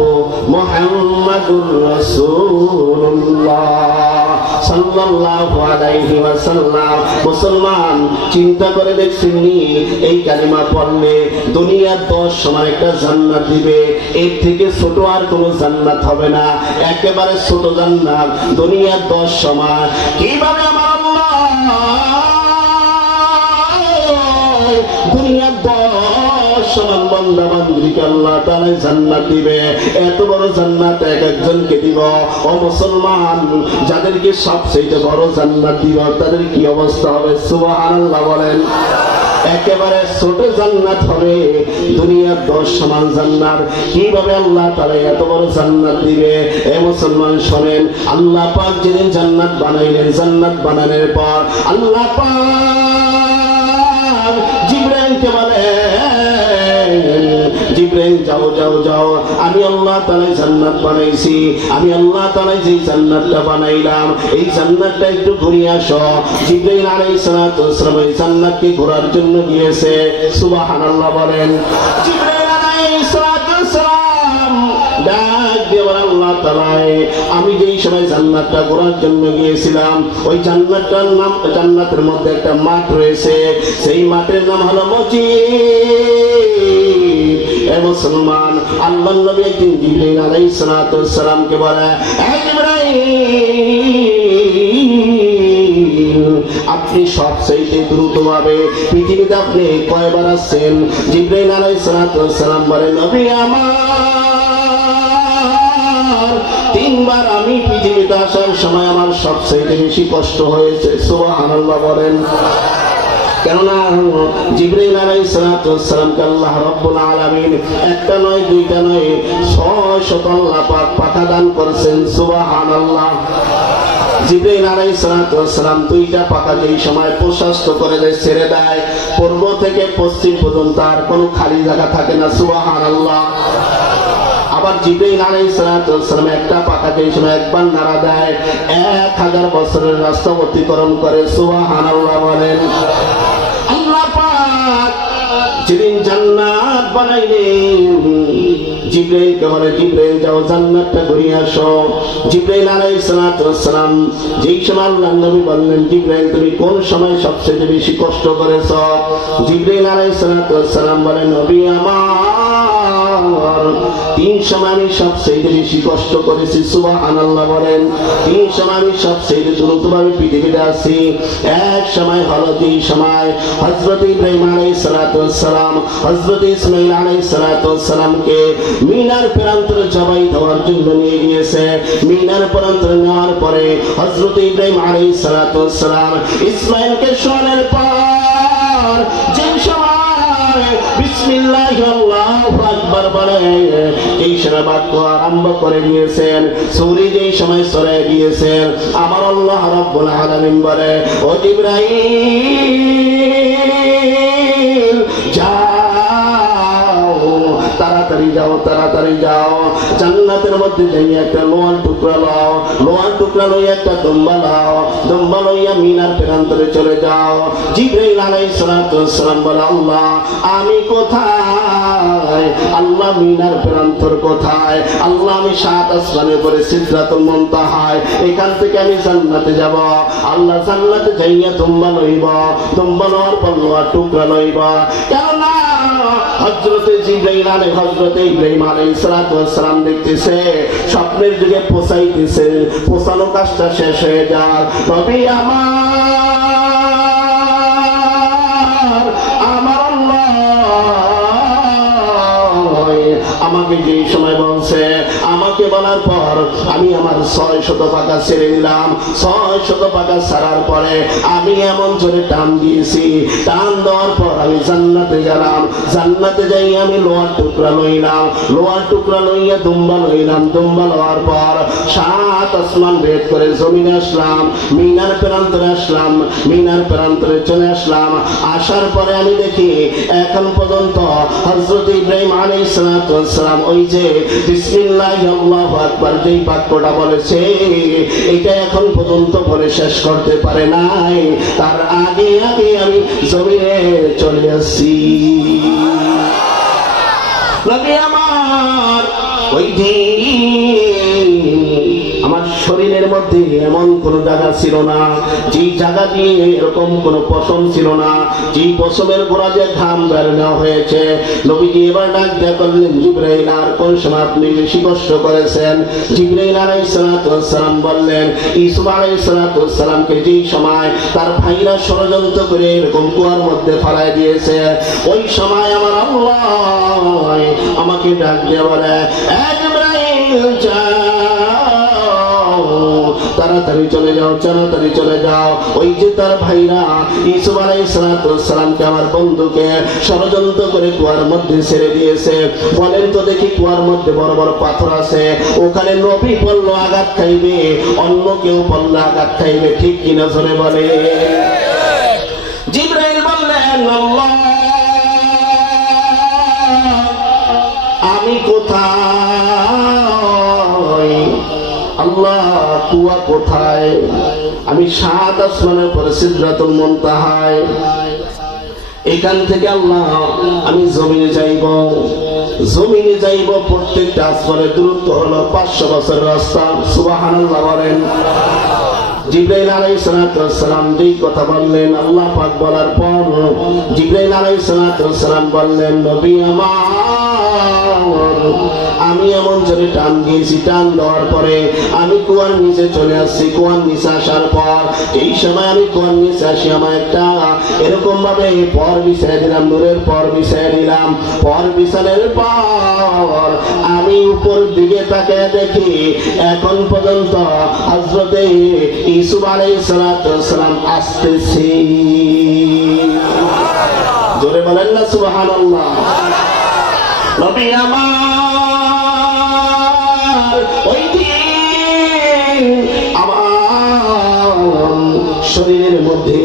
মুহাম্মাদুর রাসূলুল্লাহ সাল্লাল্লাহু আলাইহি ওয়াসাল্লাম। মুসলমান, চিন্তা করে দেখছেননি এই কালিমা পড়লে দুনিয়ার 10 সমান একটা জান্নাত দিবে, এর থেকে ছোট আর কোনো জান্নাত হবে না, একেবারে ছোট জান্নাত দুনিয়ার 10 সমান। কিভাবে আমার আল্লাহ দুনিয়ার 10 সমান বান্দা বান্দীকে আল্লাহ তাআলা জান্নাত দিবে, এত বড় জান্নাত এক একজনকে দিব। ও মুসলমান, যাদেরকে সবচেয়ে বড় জান্নাত দিব তাদের কি অবস্থা হবে? সুবহানাল্লাহ বলেন। একেবারে ছোট জান্নাত হবে দুনিয়ার 10 সমান জান্নাত। কিভাবে আল্লাহ তাআলা এত বড় জান্নাত দিবে? এ মুসলমান শোনেন, আল্লাহ পাক যেদিন জান্নাত বানাইলেন, জান্নাত বানানোর পর আল্লাহ পাক জিবরাইলকে বলে, জিবরাইল যাও যাও যাও, আমি আল্লাহ তাআলা জান্নাত বানাইছি, আমি আল্লাহ তাআলা যে জান্নাতটা বানাইলাম এই জান্নাতটা একটু ঘুরে আসো। জিবরাইল আলাইহিস সালাতু ওয়াস সালাম এই জান্নাতকে ঘোরার জন্য গিয়েছে। সুবহানাল্লাহ বলেন। জিবরাইল আলাইহিস সালাতু ওয়াস সালাম ডাক দিয়ে বলে, আল্লাহ তাআলা আমি যেই সময় জান্নাতটা ঘোরার জন্য গিয়েছিলাম ওই জান্নাতটার নাম, জান্নাতের মধ্যে একটা মাঠ রয়েছে, সেই মাঠের নাম হলো মসজিদ। এ মুসলমান, আল্লাহর নবী একদিন জিবরাইল আলাইহিস সালাতু ওয়াস সালামকে বলে, হে জিবরাইল, আপনি সবচেয়ে দ্রুতভাবে পৃথিবীতে আপনি কয়বার আসছেন? জিবরাইল আলাইহিস সালাতু ওয়াস সালাম বলে, নবী আমার 3 বার আমি পৃথিবীতে আসার সময় আমার সবচেয়ে বেশি কষ্ট হয়েছে। সুবহানাল্লাহ বলেন। কেননা জিবরাইল আলাইহিস সালাতু ওয়াস সালামকে আল্লাহ রাব্বুল আলামিন একটা নয় দুইটা নয় 600 আল্লাহ পাক পাখা দান করেছেন। সুবহানাল্লাহ। জিবরাইল আলাইহিস সালাতু ওয়াস সালাম 2টা পাখা যেই সময় প্রশস্ত করে দেয়, ছেড়ে দেয়, পূর্ব থেকে পশ্চিম পর্যন্ত আর কোনো খালি জায়গা থাকে না। সুবহানাল্লাহ। আবার জিবরাইল আলাইহিস সালাতু ওয়াস সালাম একটা পাখা যেই সময় একবার নাড়া দেয় 1000 বছরের রাস্তা অতিক্রম করে। সুবহানাল্লাহ বলেন। আল্লাহ পাক যেদিন জান্নাত বানাইলেন, জিবরাইলকে বলে, জিবরাইল যাও জান্নাতটা ঘুরে আসো। জিবরাইল আলাইহিস সালাতু ওয়াস সালাম যেই সময় আল্লাহর নবী বললেন, জিবরাইল তুমি কোন সময় সবচেয়ে বেশি কষ্ট করেছো? জিবরাইল আলাইহিস সালাতু ওয়াস সালাম বলে, নবী আমার 3 সময় আমি সবচেয়ে বেশি কষ্ট করেছি। সুবহানাল্লাহ বলেন। 3 সময় আমি সবচেয়ে দ্রুতভাবে পৃথিবীতে আসি। এক সময় হলো যেই সময় হযরত ইব্রাহিম আলাইহিস সালাতু ওয়াস সালাম হযরত ইসমাঈল আলাইহিস সালাতু ওয়াস সালামকে মিনার প্রান্তরে জবাই দেওয়ার জন্য নিয়ে গিয়েছে। মিনার প্রান্তরে নেওয়ার পরে হযরত ইব্রাহিম আলাইহিস সালাতু ওয়াস সালাম ইসমাঈলকে শোনার পর যেই সময় বিসমিল্লাহি আল্লাহু আকবার বলে এই সময় বাক্য আরম্ভ করে দিয়েছেন, সূরা যেই সময় সূরা দিয়েছেন, আমার আল্লাহ রাব্বুল আলামিন বলে, ও জিবরাইল যাও, তাড়াতাড়ি যাও, তাড়াতাড়ি যাও, জান্নাতের মধ্যে যাই একটা লোহার টুকরা লাও, লোহার টুকরা লইয়া একটা দম্বা লাও, দম্বা লইয়া মিনার প্রান্তরে চলে যাও। জিবরাইল আলাইহিস সালাতু ওয়াস সালাম বলে, আল্লাহ আমি কোথায়? আল্লাহ মিনার প্রান্তর কোথায়? আল্লাহ আমি 7 আসমানের উপরে সিদরাতুল মুনতাহায়, এখান থেকে আমি জান্নাতে যাব। আল্লাহ জান্নাতে যাইয়া দম্বা লইব, দম্বা লওয়ার পর লোহার টুকরা লইব। কেননা হযরতে জিবরাইল আলাইহিস হযরতে ইব্রাহিম আলাইহিস সালাতু ওয়াস সালাম দেখতেছে স্বপ্নের যুগে পৌঁছাইতেছে, পৌঁছানো কাজটা শেষ হয়ে যায়। নবী আমার আল্লাহ আমাকে যেই সময় বলছে, আমাকে বলার পর আমি আমার 600 পাকা ছেড়ে দিলাম। 600 পাকা ছাড়ার পরে আমি এমন জোরে টান দিয়েছি, টান দেওয়ার পর আমি জান্নাতে গেলাম। জান্নাতে যাই আমি লোহার টুকরা লইলাম, লোহার টুকরা লইয়া দুম্বা লইলাম, দুম্বা লওয়ার পর 7 আসমান ভেদ করে জমিনে আসলাম, মিনার প্রান্তরে আসলাম, মিনার প্রান্তরে চলে আসলাম। আসার পরে আমি দেখি এখন পর্যন্ত হযরত ইব্রাহিম আলাইহিস সালাতু ওয়াস সালাম ওই যে বিসমিল্লাহি আল্লাহু আকবার যেই বাক্যটা বলেছে এটা এখন পর্যন্ত বলে শেষ করতে পারে নাই, তার আগে আগে আমি জমিনে চলে আসছি। নবী আমার ওই দিন আমার শরীরের মধ্যে এমন কোন জায়গা ছিল না যে জায়গা দিয়ে এরকম কোন পশম ছিল না, যে পশমের গোড়া যে ঘাম বের নেওয়া হয়েছে। নবীজি এবার ডাক দেয়া করলেন, জিবরাইল, আর কোন সময় আপনি বেশি কষ্ট করেছেন? জিবরাইল আলাইহিস সালাম বললেন, ইউসুফ আলাইহিস সালামকে যেই সময় তার ভাইরা ষড়যন্ত্র করে এরকম কুয়ার মধ্যে ফেলায় দিয়েছে, ওই সময় আমার আল্লাহ আমাকে ডাক দিয়ে বলে, জিবরাইল তাড়াতাড়ি চলে যাও, তাড়াতাড়ি চলে যাও। ওই যে তার ভাইরা ইউসুফ আলাইহিস সালামকে, আমার বন্ধুকে ষড়যন্ত্র করে কুয়ার মধ্যে ছেড়ে দিয়েছে। বলেন তো দেখি, কুয়ার মধ্যে বড় বড় পাথর আছে, ওখানে নবী পড়লো আঘাত খাইবে, অন্য কেউ পড়লে আঘাত খাইবে, ঠিক কিনা জোরে বলে? জিবরাইল বললেন, আল্লাহ আমি কোথায়? আল্লাহ কুয়া কোথায়? আমি 7 আসমানের পরে সিদরাতুল মুনতাহায়, এখান থেকে আল্লাহ আমি জমিনে যাইব, জমিনে যাইব। প্রত্যেকটা আসমানের দূরত্ব হলো 500 বছরের রাস্তা। সুবহানাল্লাহ বলেন। জিবরাইল আলাইহিস সালাম যেই কথা বললেন, আল্লাহ পাক বলার পর জিবরাইল আলাইহিস সালাম বললেন, নবী আমার, আমি এমন জোরে টান দিয়েছি, টান দেওয়ার পরে আমি কুয়ার নিচে চলে আসছি। কুয়ার নিচে আসার পর এই সময় আমি কুয়ার নিচে আসি, আমার একটা এরকম ভাবে পর বিছাই দিলাম, নূরের পর বিছাই দিলাম। পর বিছানোর পর আমি উপর দিকে তাকিয়ে দেখি এখন পর্যন্ত হযরতে ইউসুফ আলাইহিস সালাম আসতেছে। জোরে বলেন না সুবহানাল্লাহ। নবী আমার ওই দিন আমার শরীরের মধ্যে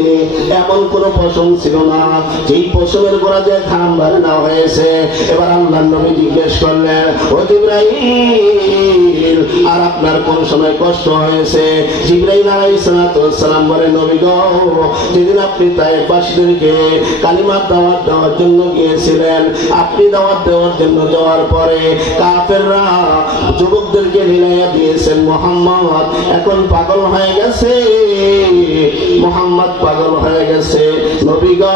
এমন কোন পশম ছিল না যেই পশমের গোড়া যে ঘাম বার না হয়েছে। এবার আল্লাহর নবী জিজ্ঞেস করলেন, ও জিবরাইল, আর আপনার কোন সময় কষ্ট হয়েছে? জিবরাইল আলাইহিস সালাম বলে, নবী গো, যেদিন আপনি তায়েফবাসীদেরকে কালিমার দাওয়াত দেওয়ার জন্য গিয়েছিলেন, আপনি দাওয়াত দেওয়ার জন্য যাওয়ার পরে কাফেররা যুবকদেরকে মিলাইয়া দিয়েছেন, মুহাম্মদ এখন পাগল হয়ে গেছে, মুহাম্মদ পাগল হয়ে গেছে। নবী গো,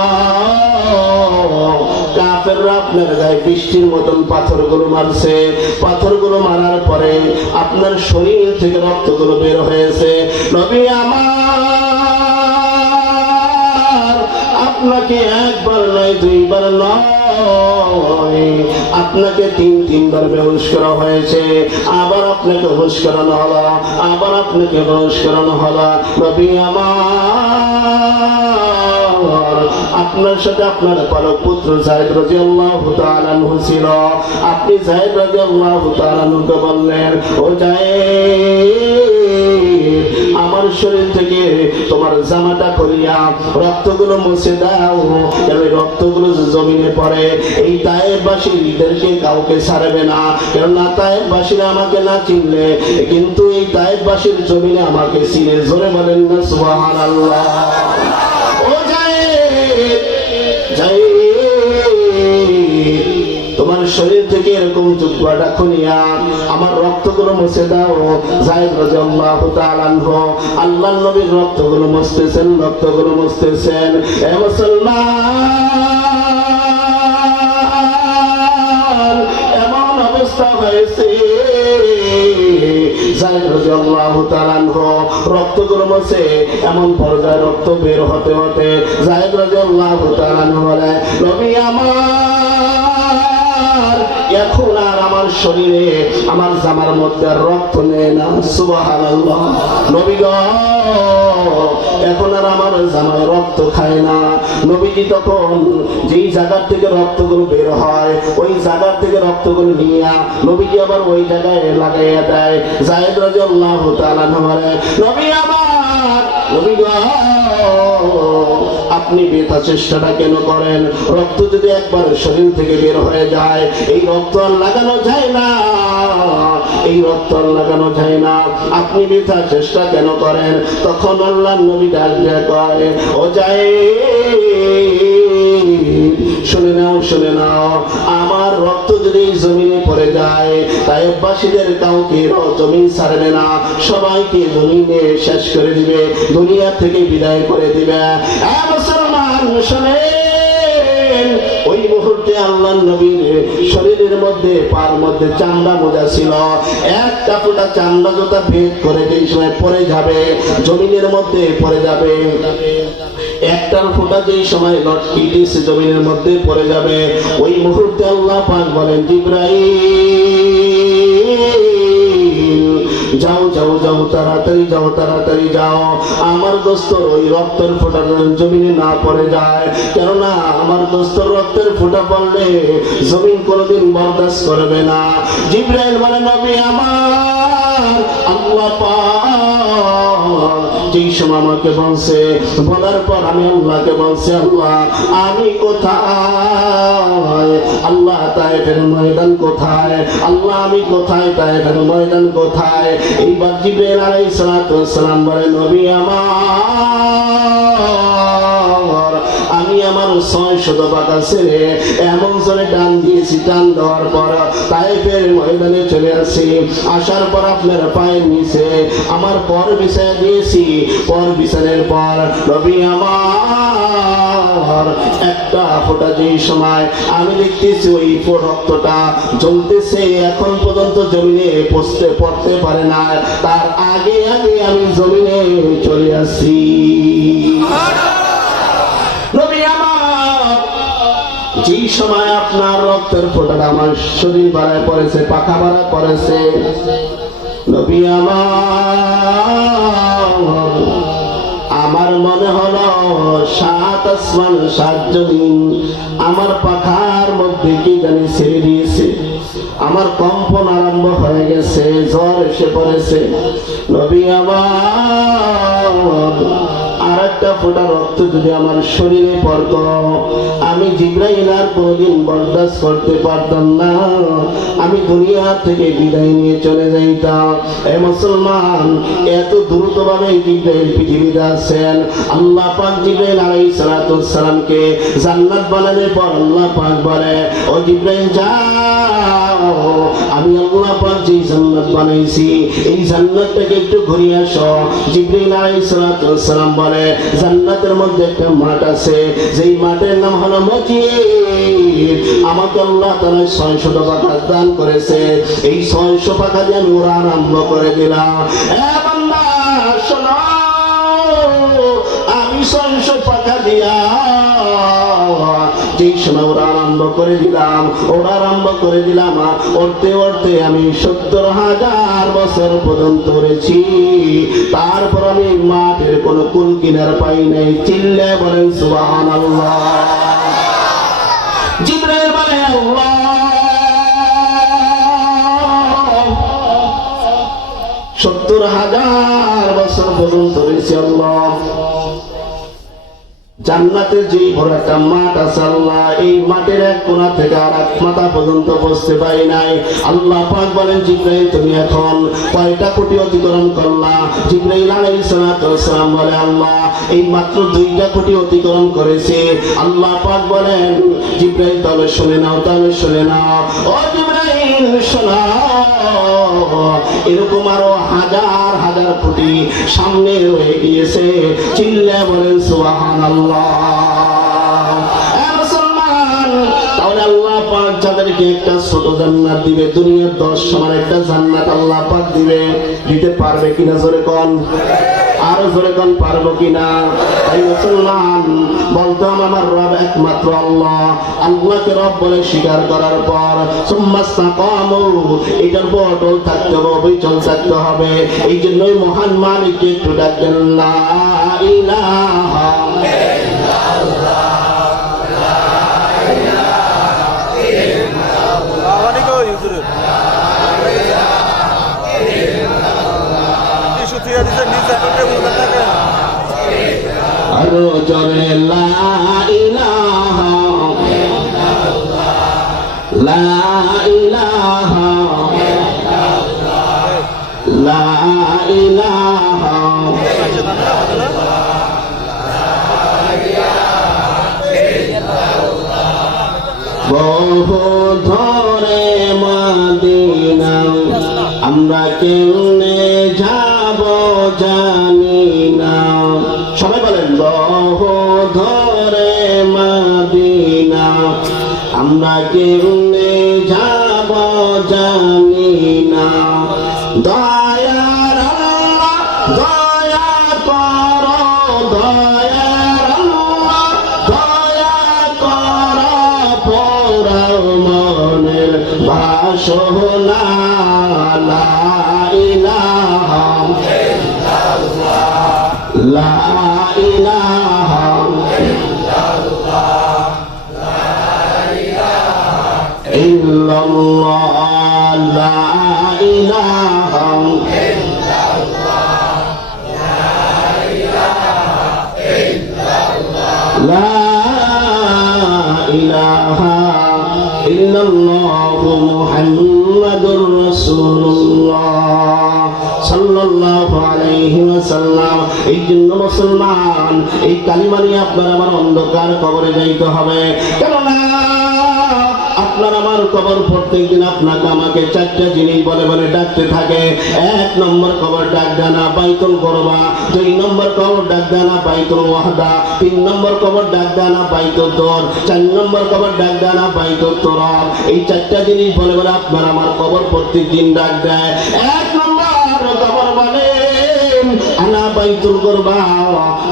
কাফেররা আপনার গায়ে বৃষ্টির মতন পাথরগুলো মারছে, পাথরগুলো মারার পরে আপনার শরীর থেকে রক্তগুলো বের হয়েছে। নবী আমার, আপনাকে একবার নয়, দুইবার নয়, আপনাকে 3-3 বার বেহুশ করা হয়েছে, আবার আপনাকে হুশ করানো হলো, আবার আপনাকে বেহুশ করানো হলো। নবী আমার, আপনার সাথে আপনার পালক পুত্র যায়েদ রাদিয়াল্লাহু তাআলা আনহু ছিল। আপনি যায়েদ রাদিয়াল্লাহু তাআলা আনহুকে বললেন, ও যায়েদ, আমার শরীর থেকে তোমার জামাটা খুলিয়া রক্তগুলো মুছে দাও, কারণ রক্তগুলো জমিনে পড়ে এই তায়েফবাসীদেরকে কাউকে ছাড়বে না, কেননা তায়েফবাসীরা আমাকে না চিনলে কিন্তু এই তায়েফবাসীর জমিনে আমাকে চিনে। জোরে বলেন না সুবহানাল্লাহ। ও যায়েদ, তোমার শরীর থেকে এরকম টুকরাটা খুনিয়া আমার রক্তগুলো মুছে দাও। যায়েদ রাদিয়াল্লাহু তাআলা আনহু আল্লাহর নবীর রক্তগুলো মুছতেছেন, রক্তগুলো মুছতেছেন। এ মুসলমান, এমন অবস্থা হয়েছে যায়েদ রাদিয়াল্লাহু তাআলা আনহু রক্তগুলো মুছে এমন পর্যায়ে রক্ত বের হতে হতে যায়েদ রাদিয়াল্লাহু তাআলা আনহু বলে, নবী আমার, এখন আর আমার শরীরে আমার জামার মধ্যে রক্ত নেই না। সুবহানাল্লাহ। নবী গো, এখন আর আমার জামায় রক্ত খায় না। নবীজি তখন যেই জায়গার থেকে রক্তগুলো বের হয় ওই জায়গার থেকে রক্তগুলো নিয়ে নবীজি আবার ওই জায়গায় লাগাইয়া দেয়। যায়েদ রাদিয়াল্লাহু তাআলা বলে, নবী আমার, নবী গো, আপনি বৃথা চেষ্টাটা কেন করেন? রক্ত যদি একবার শরীর থেকে বের হয়ে যায়, এই রক্ত আর লাগানো যায় না, এই রক্ত আর লাগানো যায় না, আপনি বৃথা চেষ্টা কেন করেন? তখন আল্লাহর নবী ডাক দিয়ে কয়, ও যায় শুনে নাও, শুনে নাও, আমার রক্ত যদি জমিনে পড়ে যায়, তায়েফবাসীদের কাউকে জমিন ছাড়বে না, সবাইকে জমিনে শেষ করে দিবে, দুনিয়া থেকে বিদায় করে দিবে। মুসলমান শোনেন, ওই মুহূর্তে আল্লাহর নবীর শরীরের মধ্যে পার মধ্যে চামড়া মোজা ছিল, একটা ফোঁটা চামড়া জোতা ভেদ করে যেই সময় পড়ে যাবে, জমিনের মধ্যে পড়ে যাবে, একটার ফোঁটা যেই সময় লটকিটিস জমিনের মধ্যে পড়ে যাবে, ওই মুহূর্তে আল্লাহ পাক বলেন, জিবরাইল যাও যাও যাও, তাড়াতাড়ি যাও, তাড়াতাড়ি যাও, আমার দোস্তর ওই রক্তের ফোঁটা জমিনে না পড়ে যায়, কেননা আমার দোস্তর রক্তের ফোঁটা পড়লে জমিন কোনোদিন বরদাস্ত করবে না। জিবরাইল বলে, নবী আমার, আল্লাহ পাক যেই সময় আমাকে বলছে, বলার পর আমি আল্লাহকে বলছি, আল্লাহ আমি কোথায়? আল্লাহ তায়েফের ময়দান কোথায়? আল্লাহ আমি কোথায়? তায়েফের ময়দান কোথায়? এইবার জিবরাইল আলাইহিস সালাতু ওয়াস সালাম বলে, নবী আমার, আমি আমার 600 টাকা ছেড়ে এমন জোরে টান দিয়েছি, টান দেওয়ার পর তায়েফের ময়দানে চলে আসি, আসার পর আপনার পায়ের নিচে আমার পর বিছায় দিয়েছি, পর বিছানের পর নবী আমার একটা ফোঁটা যেই সময় আমি দেখতেছি ওই রক্তটা জ্বলতেছে, এখন পর্যন্ত জমিনে পড়তে পারে না, তার আগে আগে আমি জমিনে চলে আসি। নবী আমার, যেই সময় আপনার রক্তের ফোঁটাটা আমার শরীর বাড়ায় পড়েছে, পাখা বাড়ায় পড়েছে, নবী আমার মনে হলো 7 আসমান 7 জমিন আমার পাখার মধ্যে কি জানি ছেড়ে দিয়েছে, আমার কম্পন আরম্ভ হয়ে গেছে, জ্বর এসে পড়েছে। নবী আমার, আর একটা ফোঁটা রক্ত যদি আমার শরীরে পড়ত, আমি জিবরাইল আর কোনদিন বরদাস্ত করতে পারতাম না, আমি দুনিয়া থেকে বিদায় নিয়ে চলে যাইতাম। এ মুসলমান, এত দ্রুতভাবে জিবরাইল পৃথিবীতে আসেন। আল্লাহ পাক জিবরাইল আলাইহিস সালাতু ওয়াস সালামকে জান্নাত বানানোর পর আল্লাহ পাক বলে, ও জিবরাইল যাও, আমি আল্লাহ পাক যে জান্নাত বানাইছি এই জান্নাতটাকে একটু ঘুরিয়ে আসো। জিবরাইল আলাইহিস সালাতু ওয়াস সালাম বলে, জান্নাতের মধ্যে একটা মাঠ আছে, যেই মাঠের নাম হলো মসজিদ, আমাকে আল্লাহ তাআলা 600 টাকা দান করেছে, এই 600 টাকা দিয়ে আমি ওরা আরম্ভ করে দিলাম। এ বান্দা শোনো, আমি 600 টাকা দিয়া যেই সময় ওরা আরম্ভ করে দিলাম, উঠতে উঠতে আমি 70,000 বছর পর্যন্ত উড়েছি, তারপর আমি মাঠের কোনো কুল কিনার পাই নাই। চিল্লে বলেন সুবহানাল্লাহ। জিবরাইল বলে, আল্লাহ 70,000 বছর পর্যন্ত উড়েছি আল্লাহ। জান্নাতে যে বড় একটা মাঠ আছে আল্লাহ, এই মাঠের এক কোণা থেকে আর এক মাথা পর্যন্ত পৌঁছতে পারি নাই। আল্লাহ পাক বলেন, জিবরাইল তুমি এখন কয়টা কোটি অতিক্রম করলা? জিবরাইল আলাইহিস সালাতু ওয়াস সালাম বলে, আল্লাহ এই মাত্র 2টা কোটি অতিক্রম করেছে। আল্লাহ পাক বলেন, জিবরাইল তাহলে শুনে নাও, তাহলে শুনে নাও, ও জিবরাইল শোনাও, এরকম আরো হাজার হাজার কোটি সামনে রয়ে গিয়েছে। চিল্লা বলেন সুবহানাল্লাহ। তাহলে আল্লাহ পাক যাদেরকে একটা ছোট জান্নাত দিবে, দুনিয়ার 10 সমান একটা জান্নাত আল্লাহ পাক দিবে, দিতে পারবে কিনা জোরে কোন? আরো জোরে কোন, পারবো কিনা? তাই মুসলমান বলতাম আমার রব একমাত্র আল্লাহ। আল্লাহকে রব বলে স্বীকার করার পর সুম্মাস্তাকামু, এটার উপর অটল থাকতে হবে, অবিচল থাকতে হবে। এই জন্যই মহান মালিককে একটু ডাকবেন, লা ইলাহা আরো জোরে লা ইলাহা লা ইলাহা লা ইলাহা বহু ধরে মদিনা আমরা কেমনে যাব জানি না। সবাই বলেন বহু ধরে মদিনা আমরা কেমনে যাব জানি না। দয়ার আল্লাহ দয়া করো দয়ার আল্লাহ দয়া করো পোড়াও মনের বাসনা লা ইলাহা লা ইলাহা ইল্লাল্লাহ লা ইলাহা লা ইলাহা ইল্লাল্লাহু মুহাম্মাদুর রাসূলুল্লাহ সাল্লাল্লাহু আলাইহি ওয়াসাল্লাম। এই জন্য মুসলমান এই কালিমা নিয়ে আপনার আমার অন্ধকার কবরে যাইতে হবে। কেননা আপনার আমার কবর প্রত্যেকদিন আপনাকে আমাকে চারটা জিনিস বলে বলে ডাকতে থাকে। এক নম্বর কবর ডাক দানা বাইতুল গরবা, দুই নম্বর কবর ডাক দানা বাইতুল ওয়াহদা, তিন নম্বর কবর ডাক দানা বাইতুল দর, চার নম্বর কবর ডাক দানা বাইতুল তুরাব। এই চারটা জিনিস বলে বলে আপনার আমার কবর প্রত্যেকদিন ডাক দেয়। এক নম্বর কবর বলে আনা বাইতুল গরবা,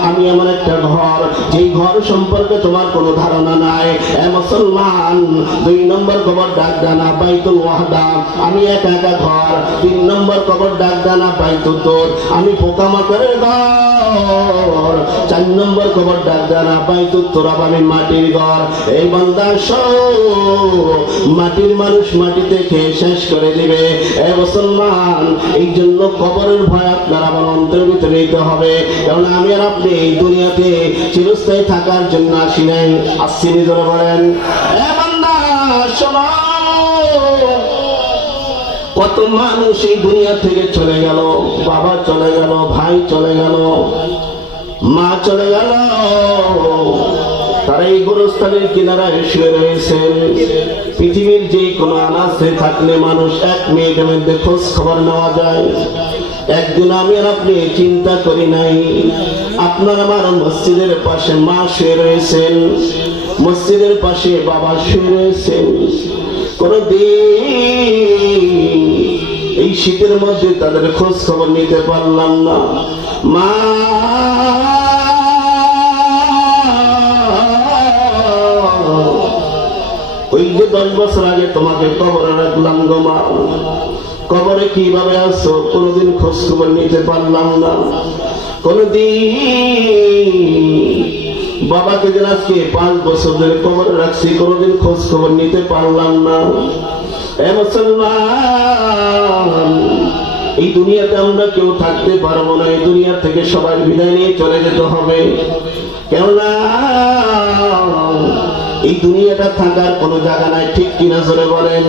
আমি আমার একটা ঘর, যেই ঘর সম্পর্কে তোমার কোনো ধারণা নাই এ মুসলমান। দুই নম্বর কবর ডাক দানা বাইতুল ওয়াহদা, আমি একা একা ঘর। তিন নম্বর কবর ডাক দানা বাইতুল দর, আমি পোকামাকড়ের ঘর। চার নম্বর কবর ডাক দানা বাইতুল তুরাব, আমি মাটির ঘর। এই বান্দা মাটির মানুষ মাটিতে খেয়ে শেষ করে দিবে এ মুসলমান। এই জন্য কবরের ভয় আপনার আমার অন্তরের ভিতরে নিতে হবে। কারণ আমি আর আপনি এই দুনিয়াতে চিরস্থায়ী থাকার জন্য আসি নাই, আসছি নিজরে বলেন এ বান্দা শোনো। কত মানুষ এই দুনিয়া থেকে চলে গেল, বাবা চলে গেল, ভাই চলে গেল, মা চলে গেল, তারা এই গোরস্থানের কিনারায় শুয়ে রয়েছেন। পৃথিবীর যে কোনো আনাচে থাকলে মানুষ এক মিনিটের মধ্যে খোঁজ খবর নেওয়া যায়। একদিন আমি আর আপনি চিন্তা করি নাই আপনার আমার মসজিদের পাশে মা শুয়ে রয়েছেন, মসজিদের পাশে বাবা শুয়ে রয়েছেন। কোনদিন এই শীতের মধ্যে তাদের খোঁজ খবর নিতে পারলাম না। মা ওই যে 10 বছর আগে তোমাকে কবরে রাখলাম গো মা, কবরে কিভাবে আছো কোনদিন খোঁজ খবর নিতে পারলাম না। কোনদিন বাবাকে যেন আজকে 5 বছর ধরে কবরে রাখছি, কোনদিন খোঁজ খবর নিতে পারলাম না। এ মুসলমান, এই দুনিয়াতে আমরা কেউ থাকতে পারবো না, এই দুনিয়া থেকে সবাই বিদায় নিয়ে চলে যেতে হবে। কেননা এই দুনিয়াটা থাকার কোনো জায়গা নাই, ঠিক কিনা জোরে বলেন।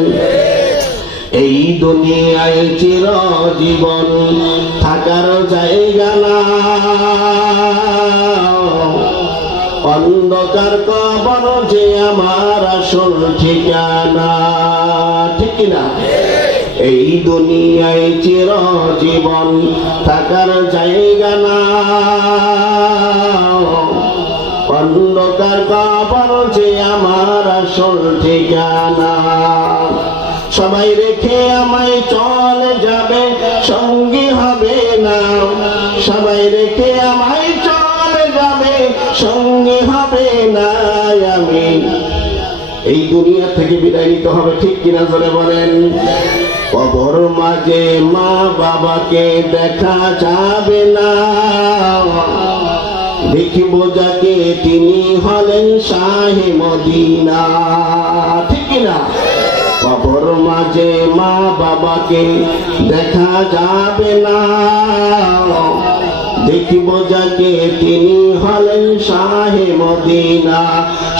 এই দুনিয়ায় চিরজীবন থাকার জায়গা না, অন্ধকার কবর যে আমার আসল ঠিকানা, ঠিক কিনা। এই দুনিয়ায় চিরজীবন থাকার জায়গা না, অন্ধকার কবর যে আমার আসল ঠিকানা। সবাই রেখে আমায় চলে যাবে, সঙ্গী হবে না। সবাই রেখে আমায় চলে যাবে, সঙ্গী হবে না। আমি এই দুনিয়া থেকে বিদায় নিতে হবে, ঠিক কিনা জোরে বলেন। কবর মাঝে মা বাবাকে দেখা যাবে না, দেখিব যাকে তিনি হলেন শাহে মদিনা, ঠিক কিনা। কবর মাঝে মা বাবাকে দেখা যাবে না, দেখিব যাকে তিনি হলেন শাহে মদিনা।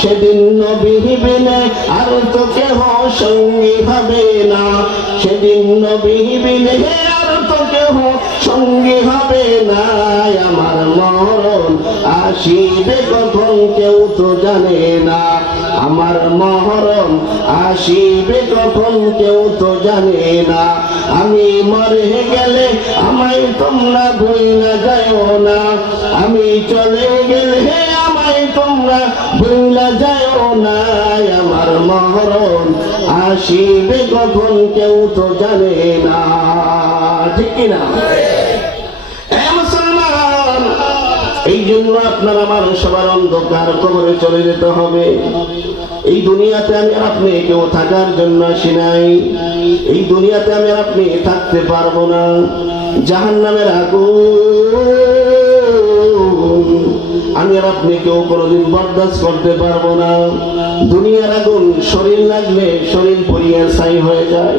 সেদিন নবী বিনে আর তো কেহ সঙ্গী হবে না, সেদিন নবী বিনে আর তো কেহ সঙ্গী হবে না। আমার মরণ আসিবে কখন কেউ তো জানে না, আমার মরণ আসিবে কখন কেউ তো জানে না। আমি মরে গেলে আমায় তোমরা ভুইলা যাও না, আমি চলে গেলে আমায় তোমরা ভুইলা যাও না। আমার মরণ আসিবে কখন কেউ তো জানে না, ঠিক কিনা? এই জন্য আপনার আমার সবার অন্ধকার কবরে চলে যেতে হবে। এই দুনিয়াতে আমি আর আপনি কেউ থাকার জন্য আসি নাই, এই দুনিয়াতে আমি আর আপনি থাকতে পারবো না। জাহান্নামের আগুন আমি আর আপনি কেউ কোনোদিন বরদাস্ত করতে পারবো না। দুনিয়ার আগুন শরীর লাগলে শরীর পুড়িয়ে ছাই হয়ে যায়।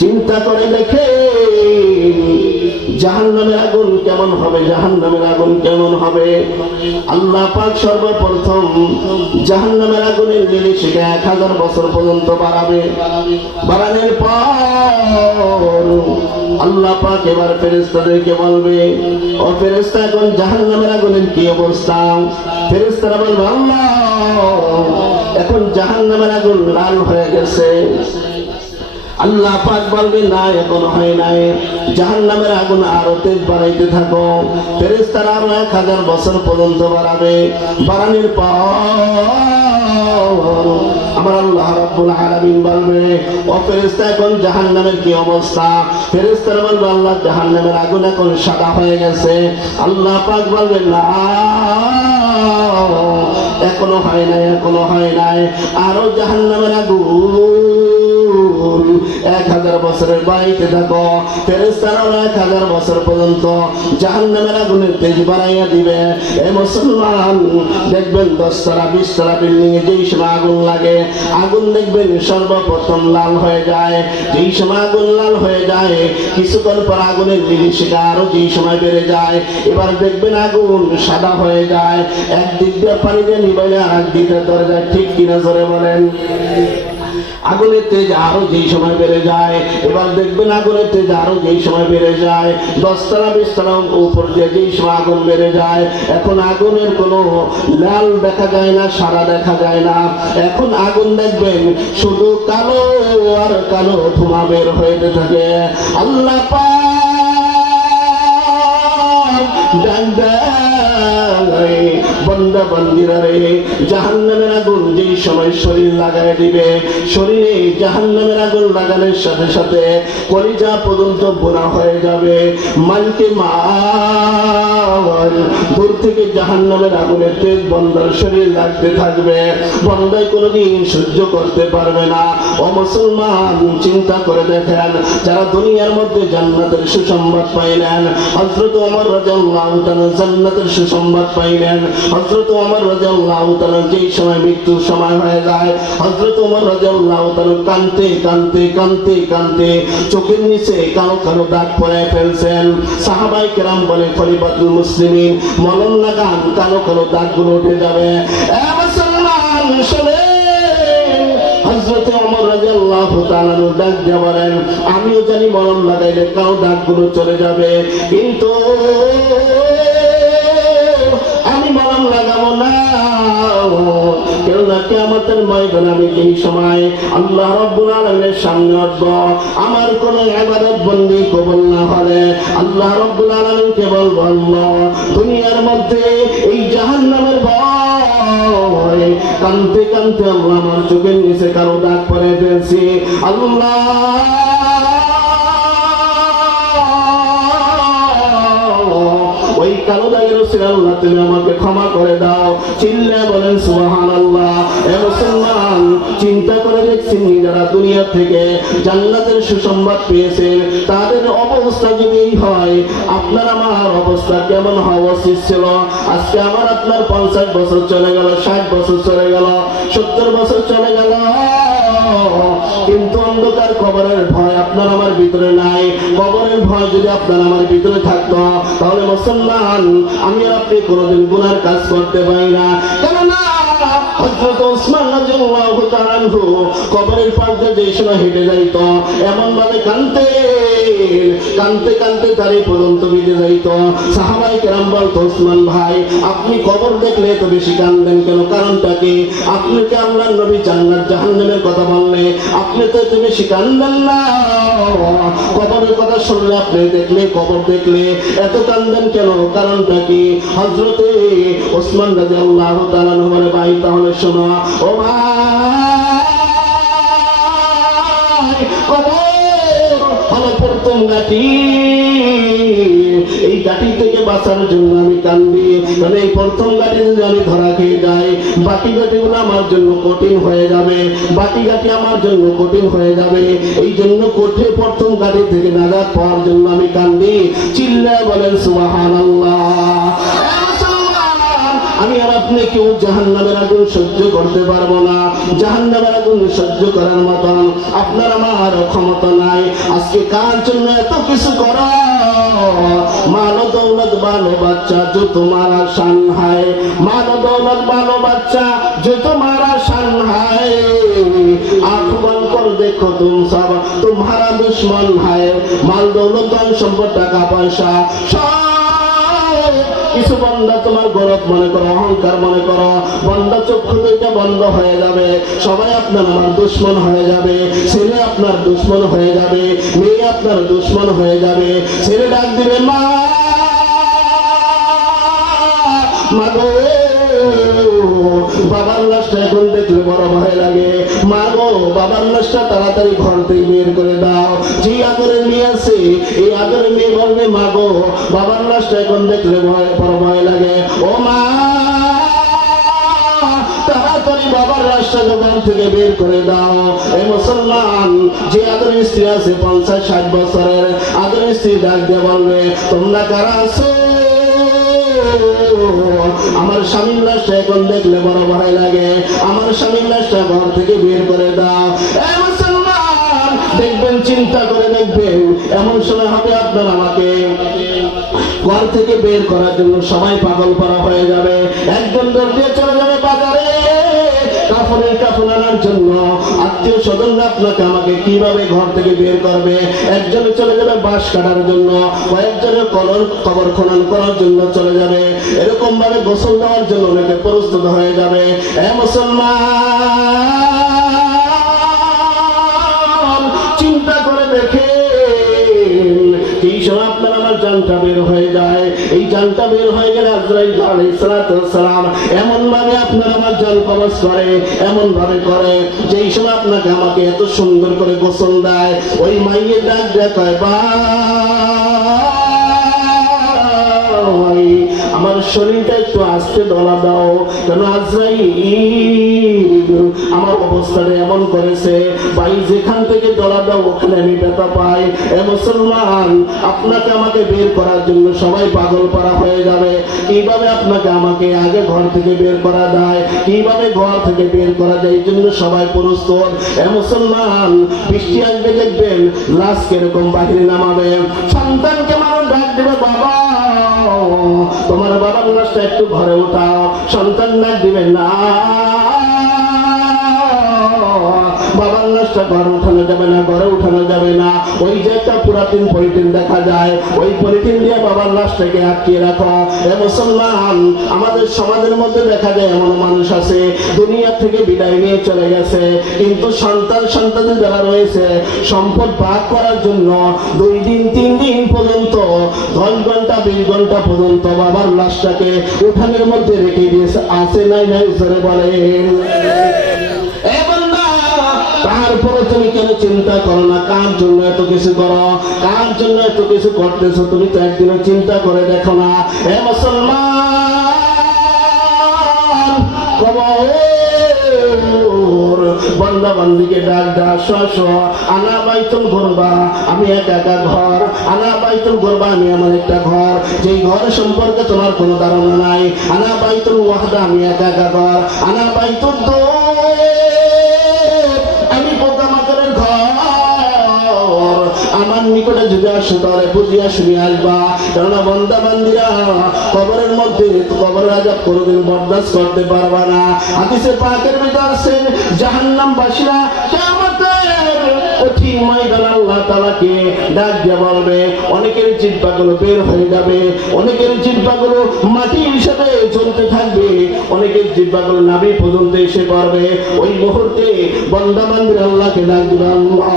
চিন্তা করে দেখে জাহান্নামের আগুন কেমন হবে, জাহান্নামের আগুন কেমন হবে। আল্লাহ পাক সর্বপ্রথম জাহান্নামের আগুনের নির্দেশিকা 1000 বছর পর্যন্ত বাড়াবে। বাড়ানোর পর আল্লাহ পাক এবার ফেরেশতাদেরকে বলবে, ও ফেরেশতা এখন জাহান্নামের আগুনের কি অবস্থা? ফেরেশতারা বলবে, আল্লাহ এখন জাহান্নামের আগুন লাল হয়ে গেছে। আল্লাহ পাক বলবে, না এখন হয় নাই, জাহান্নামের আগুন আরো তেজ বাড়াইতে থাকো। ফেরেশতারা আরো 1000 বছর পর্যন্ত বাড়াবে। বাড়ানোর পর আমার আল্লাহ রাব্বুল আলামিন বলবে, ও ফেরেশতা এখন জাহান্নামের কি অবস্থা? ফেরেশতারা বলবে, আল্লাহ জাহান্নামের আগুন এখন সাদা হয়ে গেছে। আল্লাহ পাক বলবেন, না এখনো হয় নাই, এখনো হয় নাই, আরো জাহান্নামের আগুন 1000 বছরের বাড়াইতে থাকো। ফেরেশতারা 1000 বছর পর্যন্ত জাহান্নামের আগুনের তেজ বাড়াইয়া দিবে। এ মুসলমান, দেখবেন 10 তলা 20 তলা বিল্ডিং এ যেই সময় আগুন লাগে, আগুন দেখবেন সর্বপ্রথম লাল হয়ে যায়। যেই সময় আগুন লাল হয়ে যায়, কিছুক্ষণ পর আগুনের নির্দেশিকা আরো যেই সময় বেড়ে যায়, এবার দেখবেন আগুন সাদা হয়ে যায়। একদিক দিয়ে পানি দিয়ে নিবাইলে আর একদিক দিয়ে ধরে যায়, ঠিক কিনা জোরে বলেন? আগুনের তেজ আরো যেই সময় বেড়ে যায়, এবার দেখবেন আগুনের তেজ আরো যেই সময় বেড়ে যায়, 10 তলা 20 তলা উপর দিয়ে যেই সময় আগুন বেড়ে যায়, এখন আগুনের কোনো লাল দেখা যায় না, সাদা দেখা যায় না। এখন আগুন দেখবেন শুধু কালো আর কালো ধোঁয়া বের হইতে থাকে। আল্লাহ পাক বন্দা বান্দিরা রে, জাহান্নামের আগুন যেই সময় শরীর লাগায় দিবে, শরীরে জাহান্নামের আগুন লাগানোর সাথে সাথে কলিজা পর্যন্ত বোনা হয়ে যাবে। মানকে মান দূর থেকে জাহান্নামের আগুনের তেজ বন্দার শরীর লাগতে থাকবে। বন্দায় কোনোদিন সহ্য করতে পারবে না। ও মুসলমান, চিন্তা করে দেখেন, যারা দুনিয়ার মধ্যে জান্নাতের সুসংবাদ পাইলেন, হযরত ওমর রাদিয়াল্লাহু তাআলা জান্নাতের সুসংবাদ পাইলেন। হযরত ওমর রাদিয়াল্লাহু তাআলা যেই সময় মৃত্যুর সময় হয়ে যায়, হযরত ওমর রাদিয়াল্লাহু তাআলা কাঁদতে কাঁদতে কাঁদতে কাঁদতে চোখের নিচে কালো কালো দাগ পড়ে ফেলছেন। সাহাবায়ে কেরাম বলে, খলিফাতুল মুসলিমিন মলম লাগান, কালো কালো দাগগুলো উঠে যাবে। এ মুসলমান শুনেন, হযরত ওমর রাদিয়াল্লাহু তাআলা ডাক দিয়ে বলেন, আমিও জানি মলম লাগাইলে কালো দাগগুলো চলে যাবে, কিন্তু আমি মলম লাগাবো না। কেননা কিয়ামতের ময়দানে আমি যেই সময় আল্লাহ রাব্বুল আলামিনের সামনে আসব, আমার কোন ইবাদত বندী কবুল না হলে আল্লাহ রাব্বুল আলামিনকে বলবো, আল্লাহ দুনিয়ার মধ্যে এই জাহান্নামের ভয় কাঁদতে কাঁদতে আল্লাহ আমার চোখের নিচে কালো দাগ পড়ে ফেলছি। আল্লাহ ওই কালো দাগের ওসিলা আল্লাহ তুমি আমাকে ক্ষমা করে দাও। চিল্লা বলেন সুবহানাল্লাহ। এ মুসলমান, চিন্তা করে দেখছেন, যারা দুনিয়া থেকে জান্নাতের সুসংবাদ পেয়েছে, তাদের অবস্থা যদি হয়, আপনার আমার অবস্থা কেমন হওয়া উচিত ছিল? আজকে আমার আপনার 50 বছর চলে গেল, 60 বছর চলে গেল, 70 বছর চলে গেল, কিন্তু অন্ধকার কবরের ভয় আপনার আমার ভিতরে নাই। কবরের ভয় যদি আপনার আমার ভিতরে থাকতো তাহলে মুসলমান আমি আর আপনি কোনোদিন গুনার কাজ করতে পারি না। কেননা হযরত ওসমান রাদিয়াল্লাহু তাআলা আনহু কবরের পাশ দিয়ে যে সময় হেঁটে যাইত এমন ভাবে কাঁদতে কাঁদতে কাঁদতে তারই পর্যন্ত বেঁধে যাইত। সাহাবায়ে কেরাম বলতো, ওসমান ভাই আপনি কবর দেখলে এত বেশি কাঁদেন কেন? কারণটা কি? আপনাকে আল্লাহর নবী জান্নাত জাহান্নামের কথা বললে আপনি তো এত বেশি কাঁদেন না। কবরের কথা শুনলে আপনি দেখলে কবর দেখলে এত কাঁদেন কেন? কারণটা কি? হযরতে ওসমান রাদিয়াল্লাহু তাআলা বলে, ভাই তাহলে শোনো, ও ভাই কবর হলো প্রথম ঘাটি। এই ঘাটি থেকে বাঁচার জন্য আমি কান্দি, মানে এই প্রথম ঘাটি যদি আমি ধরা খেয়ে যাই বাকি ঘাটিগুলো আমার জন্য কঠিন হয়ে যাবে, বাকি ঘাটি আমার জন্য কঠিন হয়ে যাবে। এই জন্য কঠিন প্রথম ঘাটি থেকে নাজাত পাওয়ার জন্য আমি কান্দি। চিল্লায় বলেন সুবহানাল্লাহ। আমি আর আপনি কেউ জাহান্নামের আগুন সহ্য করতে পারবো না। জাহান্নামের আগুন সহ্য করার মতন আপনার আমার ক্ষমতা নাই। আজকে কার জন্য এত কিছু করো? মানো দৌলত বালো বাচ্চা जो तुम्हारा शान है, मानो दौलत बालो बच्चा जो तुम्हारा शान है, आंख बंद कर देखो तुम सब तुम्हारा दुश्मन है। माल दौलत धन সম্পদ টাকা পয়সা কিছু বান্দা তোমার গৌরব মনে করো, অহংকার মনে করো, বান্দা চক্ষু দুইটা বন্ধ হয়ে যাবে, সবাই আপনার আমার দুশ্মন হয়ে যাবে। ছেলে আপনার দুশ্মন হয়ে যাবে, মেয়ে আপনার দুশ্মন হয়ে যাবে। ছেলে ডাক দিবে মা, মাগো। বাবার লাশটা এখন দেখলে বড় ভয় লাগে। মা গো, বাবার লাশটা তাড়াতাড়ি ঘর থেকে বের করে দাও। যে আদরের মেয়ে আছে এই আদরের মেয়ে বলবে, মা গো বাবার লাশটা এখন দেখলে বড় ভয় লাগে। ও মা, তাড়াতাড়ি বাবার লাশটা ঘর থেকে বের করে দাও। এই মুসলমান, যে আদরের স্ত্রী আছে 50-60 বছরের আদরের স্ত্রী ডাক দিয়ে বলবে, তোমরা কারা আছো? আমার স্বামীর লাশটা এখন দেখলে বড় ভয় লাগে, আমার স্বামীর লাশটা ঘর থেকে বের করে দাও। এই মুসলমান, দেখবেন, চিন্তা করে দেখবেন, এমন সময় হবে আপনার আমাকে ঘর থেকে বের করার জন্য সবাই পাগল করা হয়ে যাবে। একজন দৌড় দিয়ে চলে যাবে বাজারে কাফনের কাফন আনার জন্য। আত্মীয় স্বজনরা আপনাকে আমাকে কিভাবে ঘর থেকে বের করবে। একজনে চলে যাবে বাঁশ কাটার জন্য, কয়েকজনের কবর খনন করার জন্য চলে যাবে। এরকম ভাবে গোসল দেওয়ার জন্য অনেকে প্রস্তুত হয়ে যাবে। এ মুসলমান, চিন্তা করে দেখে এই সময় আপনার আমার জানটা বের হয়ে যায়। এই জানটা বের হয়ে গেলে আজরাইল আলাইহিস সালাম এমন ভাবে আপনার আমার জান কবজ করে, এমন ভাবে করে যে এই সময় আপনাকে আমাকে এত সুন্দর করে গোসল দেয়। ওই মাইয়ের ডাক দেয়, কয় ভাই আমার শরীরটা একটু আস্তে ডলা দাও, কেন আজরাইল আমার অবস্থাটা এমন করেছে। ভাই যেখান থেকে ডলা দাও ওখানে আমি ব্যথা পাই। এ মুসলমান, আপনাকে আমাকে বের করার জন্য সবাই পাগল করা হয়ে যাবে। কিভাবে আপনাকে আমাকে আগে ঘর থেকে বের করা যায়, কিভাবে ঘর থেকে বের করা যায়, এই জন্য সবাই প্রস্তুত। এ মুসলমান, বৃষ্টি আসবে দেখবেন লাশ কিরকম বাহিরে নামাবে। সন্তানকে মানুষ ডাক দেবে, বাবা তোমার বাবার লাশটা একটু ঘরে উঠাও। সন্তান ডাক দিবে, না বাবার লাশটা ঘরে উঠানো যাবে না, ঘরে উঠানো যাবে না। ওই যে একটা পুরাতন পলিথিন দেখা যায়, ওই পলিথিন দিয়ে বাবার লাশটাকে আটকিয়ে রাখো। এ মুসলমান, আমাদের সমাজের মধ্যে দেখা যায় এমন মানুষ আছে দুনিয়া থেকে বিদায় নিয়ে চলে গেছে, কিন্তু সন্তান যারা রয়েছে সম্পদ ভাগ করার জন্য 2 দিন 3 দিন পর্যন্ত 10 ঘন্টা 20 ঘন্টা পর্যন্ত বাবার লাশটাকে উঠানের মধ্যে রেখে দিয়েছে। আছে নাই নাই ধরে বলেন। তারপরে তুমি কেন চিন্তা করো না? কার জন্য এত কিছু করো? কার জন্য এত কিছু করতেছো? তুমি তো একদিনও চিন্তা করে দেখো না। হে মুসলমান, কবর বান্দা বান্দিকে ডাক ডাক, আনা বাইতুল গুরবা, আমি একা একা ঘর। আনা বাইতুল গুরবা, আমি আমার একটা ঘর, যেই ঘর সম্পর্কে তোমার কোনো ধারণা নাই। আনা বাইতুল ওয়াহদা, আমি একা একা ঘর। আনা বাইতুল নিকটে যদি আসো তাহলে বুঝিয়া শুনে আসবা, কেননা বান্দা বান্দিরা কবরের মধ্যে কবরের আযাব কোনদিন বরদাস্ত করতে পারবা না। হাদিসে পাকের ভিতর আছে জাহান্নামবাসীরা কিয়ামতের কঠিন ময়দানে আল্লাহ তাআলাকে ডাক দিয়ে বলবে, অনেকের জিহ্বাগুলো বের হয়ে যাবে, অনেকের জিহ্বাগুলো মাটির সাথে জ্বলতে থাকবে, অনেকের জিহ্বাগুলো নাভি পর্যন্ত এসে পড়বে। ওই মুহূর্তে বান্দা বান্দিরা আল্লাহকে ডাক দিবে, আল্লাহ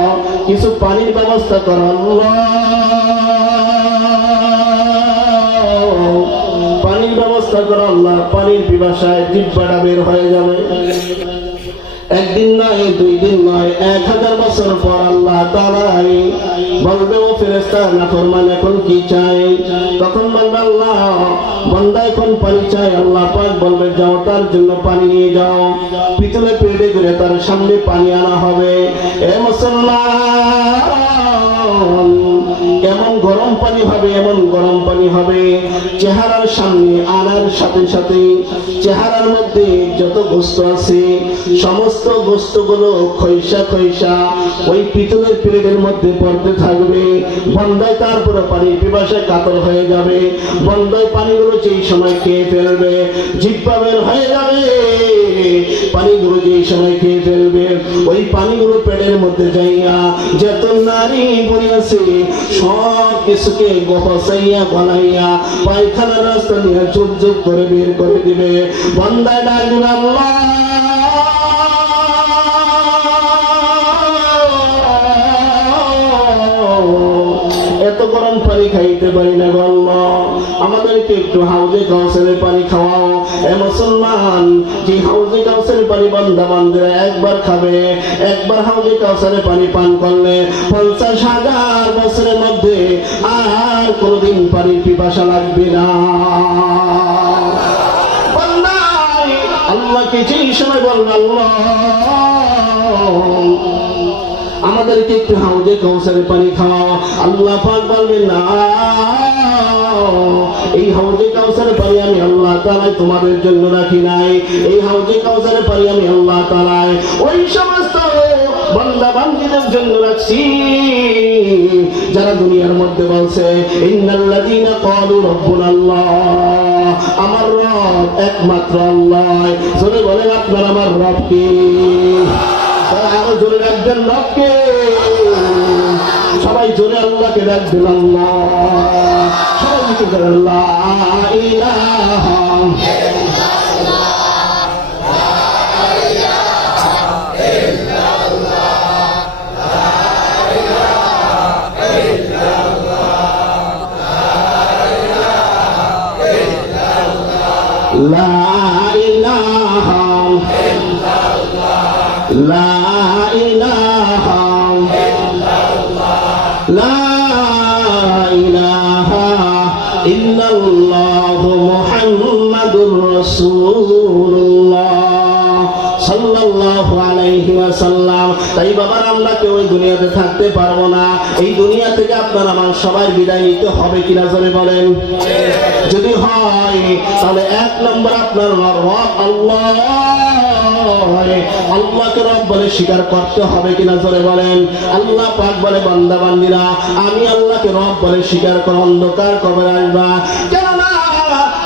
কিছু পানির ব্যবস্থা করো, আল্লাহ পানির ব্যবস্থা করো, আল্লাহ পানির পিপাসায় জিহ্বাটা বের হয়ে যাবে। একদিন নয়, দুই দিন নয়, 1000 বছর পর আল্লাহ তাআলাই বলবে, ও ফেরেশতা নাফরমান এখন কি চাই? তখন বলবে আল্লাহ বান্দা এখন পানি চাই। আল্লাহ পাক বলবে, যাও তার জন্য পানি নিয়ে যাও। পিতলে পেটে করে তার সামনে পানি আনা হবে। এ মুসলমান, এমন গরম পানি হবে, এমন গরম পানি হবে, চেহারার সামনে আনার সাথে সাথে চেহারার মধ্যে যত গোস্ত আছে সমস্ত গোস্তগুলো খইসা খইসা ওই পিতলের প্লেটের মধ্যে পড়তে থাকবে। বন্দায় তারপরে পানির পিপাসায় কাতর হয়ে যাবে। বন্দায় পানিগুলো যেই সময় খেয়ে ফেলবে, জিহ্বা বের হয়ে যাবে। পানিগুলো যেই সময় খেয়ে ফেলবে, ওই পানিগুলো পেটের মধ্যে যাইয়া যত নারী বলি আছে সব কিছুকে গপাইয়া গলাইয়া পায়খানার রাস্তা নিয়ে চুপ চুপ করে বের করে দিবে। বান্দায় ডাকবে, আল্লাহ এত গরম পানি খাইতে পারি না, আল্লাহ আমাদেরকে একটু হাউজে কাউসারের পানি খাওয়াও। এ মুসলমান, যে হাউজে কাউসারের পানি বান্দা বান্দিরা একবার খাবে, একবার হাউজে কাউসারের পানি পান করলে 50,000 বছরের মধ্যে আর কোনদিন পানির পিপাসা লাগবে না। বান্দা আল্লাহকে যেই সময় বলবে, আল্লাহ আমাদেরকে একটু হাউজে কাউসারের পানি খাওয়াও, আল্লাহ পাক বলবেন, না এই হাউজে কাউসারের পানি আমি আল্লাহ তাআলা তোমাদের জন্য রাখি নাই। এই হাউজে কাউসারের পানি আমি আল্লাহ তাআলা ওই সমস্ত বান্দা বান্দীদের জন্য রাখছি যারা দুনিয়ার মধ্যে বলছে ইন্নাল্লাযীনা ক্বালু রাব্বুনাল্লাহ, আমার রব একমাত্র আল্লাহ। জোরে বলেন আপনারা আমার রব কে? আরো জোরে রাখবেন রবকে। সবাই জোরে আল্লাহকে রাখবেন, আল্লাহ সবাই জোরে লা ইলাহা লা ইলাহা লা ইলাহা লা ইলাহা ইল্লাল্লাহু মুহাম্মাদুর রাসূলুল্লাহ সাল্লাল্লাহু আলাইহি ওয়াসাল্লাম। তাই বাবার আমরা কেউ এই দুনিয়াতে থাকতে পারবো না। এই দুনিয়া থেকে আপনার আমার সবাই বিদায় নিতে হবে কিনা জোরে বলেন। যদি হয় তাহলে 1 নম্বর আপনার রব আল্লাহ, আল্লাহকে রব বলে স্বীকার করতে হবে কিনা জোরে বলেন। আল্লাহ পাক বলে, বান্দা বান্দিরা আমি আল্লাহকে রব বলে স্বীকার করে অন্ধকার কবরে আসবা। কেননা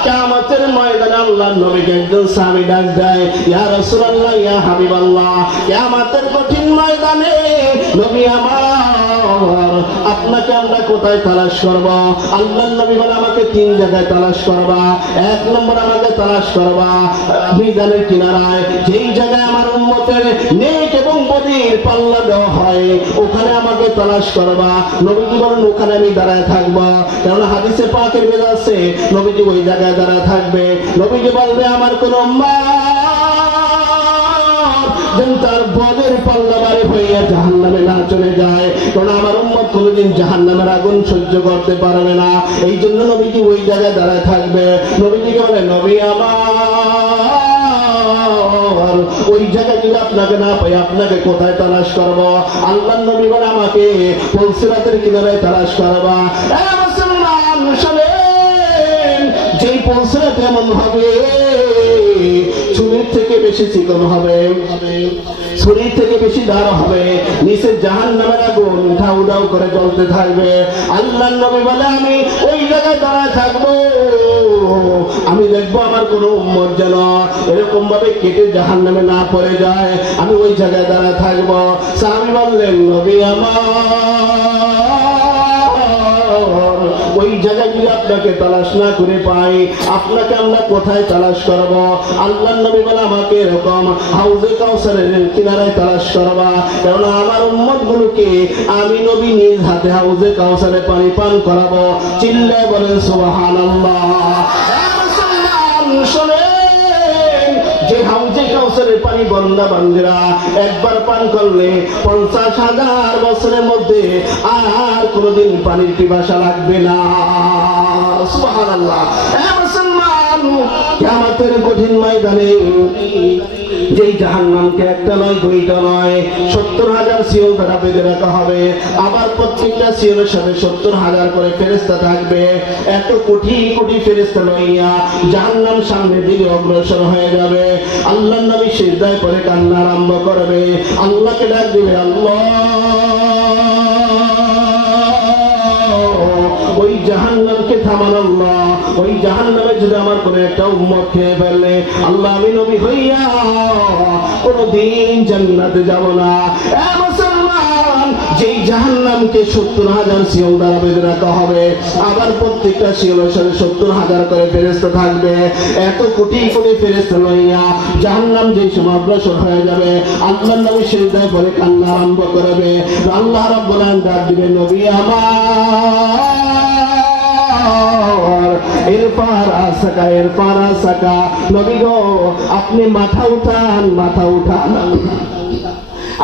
কিয়ামতের ময়দানে আল্লাহর নবীকে একজন সাহাবী ডাক দেয়, ইয়া রাসূলুল্লাহ ইয়া হাবিবাল্লাহ, কিয়ামতের কঠিন ময়দানে নবী আমার আপনাকে আমরা কোথায় তালাশ করব? আল্লাহর নবী বলে, আমাকে 3 জায়গায় তালাশ করবা। 1 নম্বর আমাকে তালাশ করবা ময়দানের কিনারায়, যেই জায়গায় আমার উম্মতের নেক এবং বদির পাল্লা দেওয়া হয়, ওখানে আমাকে তালাশ করবা। নবীজি বলেন, ওখানে আমি দাঁড়ায় থাকবো। কেননা হাদিসে পাকের বেদ আছে নবীজি ওই জায়গায় দাঁড়ায় থাকবে। নবীজি বলবে, আমার কোন যেন তার বদের পাল্লা বাড়ি হইয়া জাহান্নামে না চলে যায়, কারণ আমার উম্মত কোনদিন জাহান্নামের আগুন সহ্য করতে পারবে না। এই জন্য নবীজি ওই জায়গায় দাঁড়ায় থাকবে। নবীজিকে বলে, নবী আমার ওই জায়গায় যদি আপনাকে না পাই আপনাকে কোথায় তালাশ করব? আল্লাহর নবী বলে, আমাকে পুলসিরাতের কিনারায় তালাশ করবা। মুসলমান শুনেন, যেই পুলসিরাত এমন হবে চুলের থেকে বেশি চিকন হবে, শরীর থেকে বেশি দাঁড় হবে, নিচে জাহান্নামের আগুন ধাউ ধাউ করে জ্বলতে থাকবে। আল্লাহর নবী বলে আমি ওই জায়গায় দাঁড়ায় থাকবো, আমি দেখবো আমার কোন উম্মত যেন এরকম ভাবে কেটে জাহান্নামে না পড়ে যায়, আমি ওই জায়গায় দাঁড়ায় থাকবো। সাহাবী বললেন নবী আমার, ওই জায়গায় যদি আপনাকে তালাশ না করে পাই, আপনাকে আমরা কোথায় তালাশ করব? আল্লাহর নবী বলে আমাকে এরকম হাউজে কাউসারের কিনারায় তালাশ করবা, কারণ আমার উম্মত গুলোকে আমি নবী নিজ হাতে হাউজে কাউসারে পানি পান করাবো। চিল্লায় বলেন সুবহানাল্লাহ। যে হাউজে কাউসারের পানি বান্দা বান্দিরা একবার পান করলে 50,000 বছরের মধ্যে আর কোনোদিন পানির পিপাসা লাগবে না। সুবহানাল্লাহ। মুসলমান, কিয়ামতের কঠিন ময়দানে যেই জাহান্নামকে একটা নয় দুইটা নয় 70,000 শিওল দ্বারা বেঁধে রাখা হবে, আবার প্রত্যেকটা শিওলের সাথে 70,000 করে ফেরেশতা থাকবে। এত কোটি কোটি ফেরেশতা লইয়া জাহান্নাম সামনের দিকে অগ্রসর হয়ে যাবে। আল্লাহর নবী সিজদায় পড়ে কান্না আরম্ভ করবে, আল্লাহকে ডাক দিবে, আল্লাহ ওই জাহান্নামকে থামান আল্লাহ, ওই জাহান্নামে যদি আমার কোনো একটা উম্মত খেয়ে ফেললে আল্লাহ আমি নবী হইয়া কোনদিন জান্নাতে যাব না। মুসলমান, যেই জাহান্নামকে 70,000 শিওল দ্বারা বেঁধে রাখা হবে, আবার প্রত্যেকটা শিওলের সাথে 70,000 করে ফেরেশতা থাকবে। এত কোটি কোটি ফেরেশতা লইয়া জাহান্নাম যেই সময় অগ্রসর হয়ে যাবে, আল্লাহর নবী সিজদায় পড়ে কান্না আরম্ভ করবে। আল্লাহ রাব্বুল আলামিন ডাক দিবে, নবী আমার এরপর আসাকা নবী গো, আপনি মাথা উঠান, মাথা উঠান,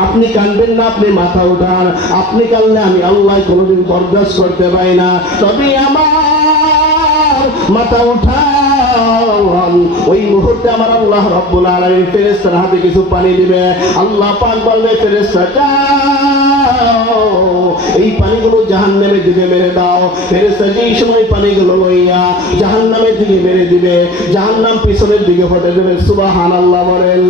আপনি কাঁদবেন না, আপনি মাথা উঠান, আপনি কাঁদলে আমি আল্লাহ কোনোদিন বরদাস্ত করতে পারি না। তবে আমার মাথা উঠান। ওই মুহূর্তে আমার আল্লাহ রাব্বুল আলামিন ফেরেশতার হাতে কিছু পানি দিবে। আল্লাহ পাক বলবে, ফেরেশতা যাও, এই পানিগুলো জাহান্নামের দিকে মেরে দাও। ফেরেশতা যেই সময় পানিগুলো লইয়া জাহান্নামের দিকে মেরে দিবে, জাহান্নাম পিছনের দিকে ফটে যাবে। সুবহানাল্লাহ বলেন।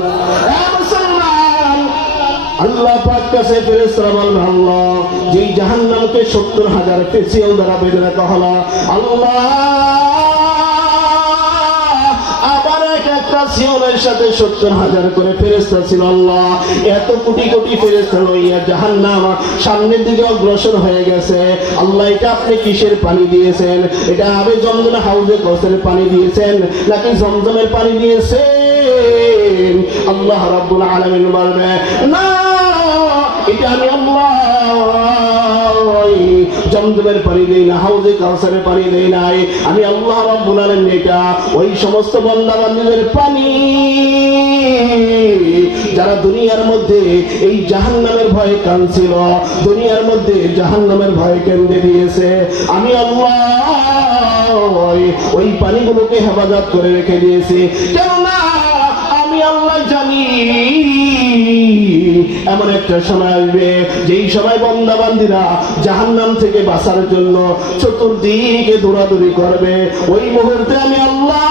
আল্লাহ পাক কাছে ফেরেশতারা বলবে, আল্লাহ যেই জাহান্নামকে 70,000 শিওল দ্বারা বেঁধে রাখা হলো, আল্লাহ আবার একটা শিওলের সাথে 70,000 করে ফেরেশতা ছিল। আল্লাহ এত কোটি কোটি ফেরেশতা লইয়া জাহান্নাম সামনের দিকে অগ্রসর হয়ে গেছে। আল্লাহ এটা আপনি কিসের পানি দিয়েছেন? এটা আবে জমজম হাউজে কাউসারের পানি দিয়েছেন নাকি জমজমের পানি দিয়েছেন? আল্লাহ রাব্বুল আলামিন বলবে, না, এটা আমি আল্লাহ জমজমের পানি দেই না, হাউজে কাউসারের পানি দেই নাই, আমি আল্লাহ রাব্বুল আলামিন এটা ওই সমস্ত বান্দা বান্দীদের পানি যারা দুনিয়ার মধ্যে এই জাহান্নামের ভয়ে কাঁদছিল, দুনিয়ার মধ্যে জাহান্নামের ভয়ে কেঁদে দিয়েছে, আমি আল্লাহ ওই পানিগুলোকে হেফাজত করে রেখে দিয়েছি। কেননা আমি আল্লাহ জানি এমন একটা সময় আসবে যেই সময় বান্দা বান্দীরা জাহান্নাম থেকে বাঁচার জন্য চতুর্দিকে দৌড়াদৌড়ি করবে। ওই মুহূর্তে আমি আল্লাহ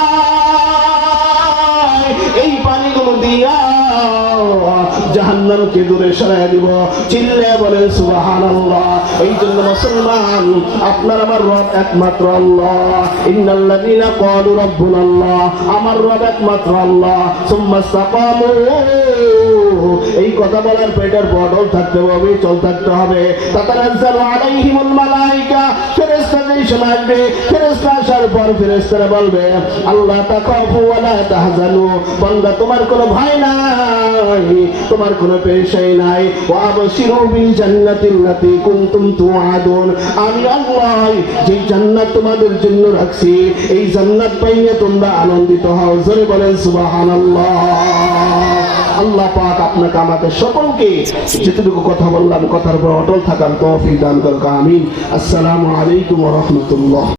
এই পানিগুলো দিয়া জাহান্নামকে দূরে সরাই দিব। চিল্লায় বলেন সুবহানাল্লাহ। এই জন্য মুসলমান, আপনার আমার রব একমাত্র আল্লাহ। ইন্নাল্লাযীনা ক্বালু রাব্বুনাল্লাহ, আমার রব একমাত্র আল্লাহ। সুম্মা ইসতাকামু, এই কথা বলার পেটের বদল থাকতে হবে, চল থাকতে হবে। তাতানাজ্জালু আলাইহিমুল মালায়েকা, ফেরেশতা যেই সময় আসবে, ফেরেশতা আসার পর ফেরেশতারা বলবে, আল্লাহ তাখাফু ওয়া লা তাহজানু, বান্দা তোমার কোনো ভয় নাই, তোমার কোনো পেরেশানি নাই। ওয়া আবশিরু বিল জান্নাতিল্লাতী কুনতুম তুআদুন, আমি আল্লাহ যে জান্নাত তোমাদের জন্য রাখছি, এই জান্নাত পাইয়ে তোমরা আনন্দিত হও। জোরে বলেন সুবহানাল্লাহ। আল্লাহ পাক আপনাকে আমাদের সকলকে যেটুকু কথা বললাম কথার উপর অটল থাকার তৌফিক দান করুন। আমিন। আসসালামু আলাইকুম ওয়া রাহমাতুল্লাহ।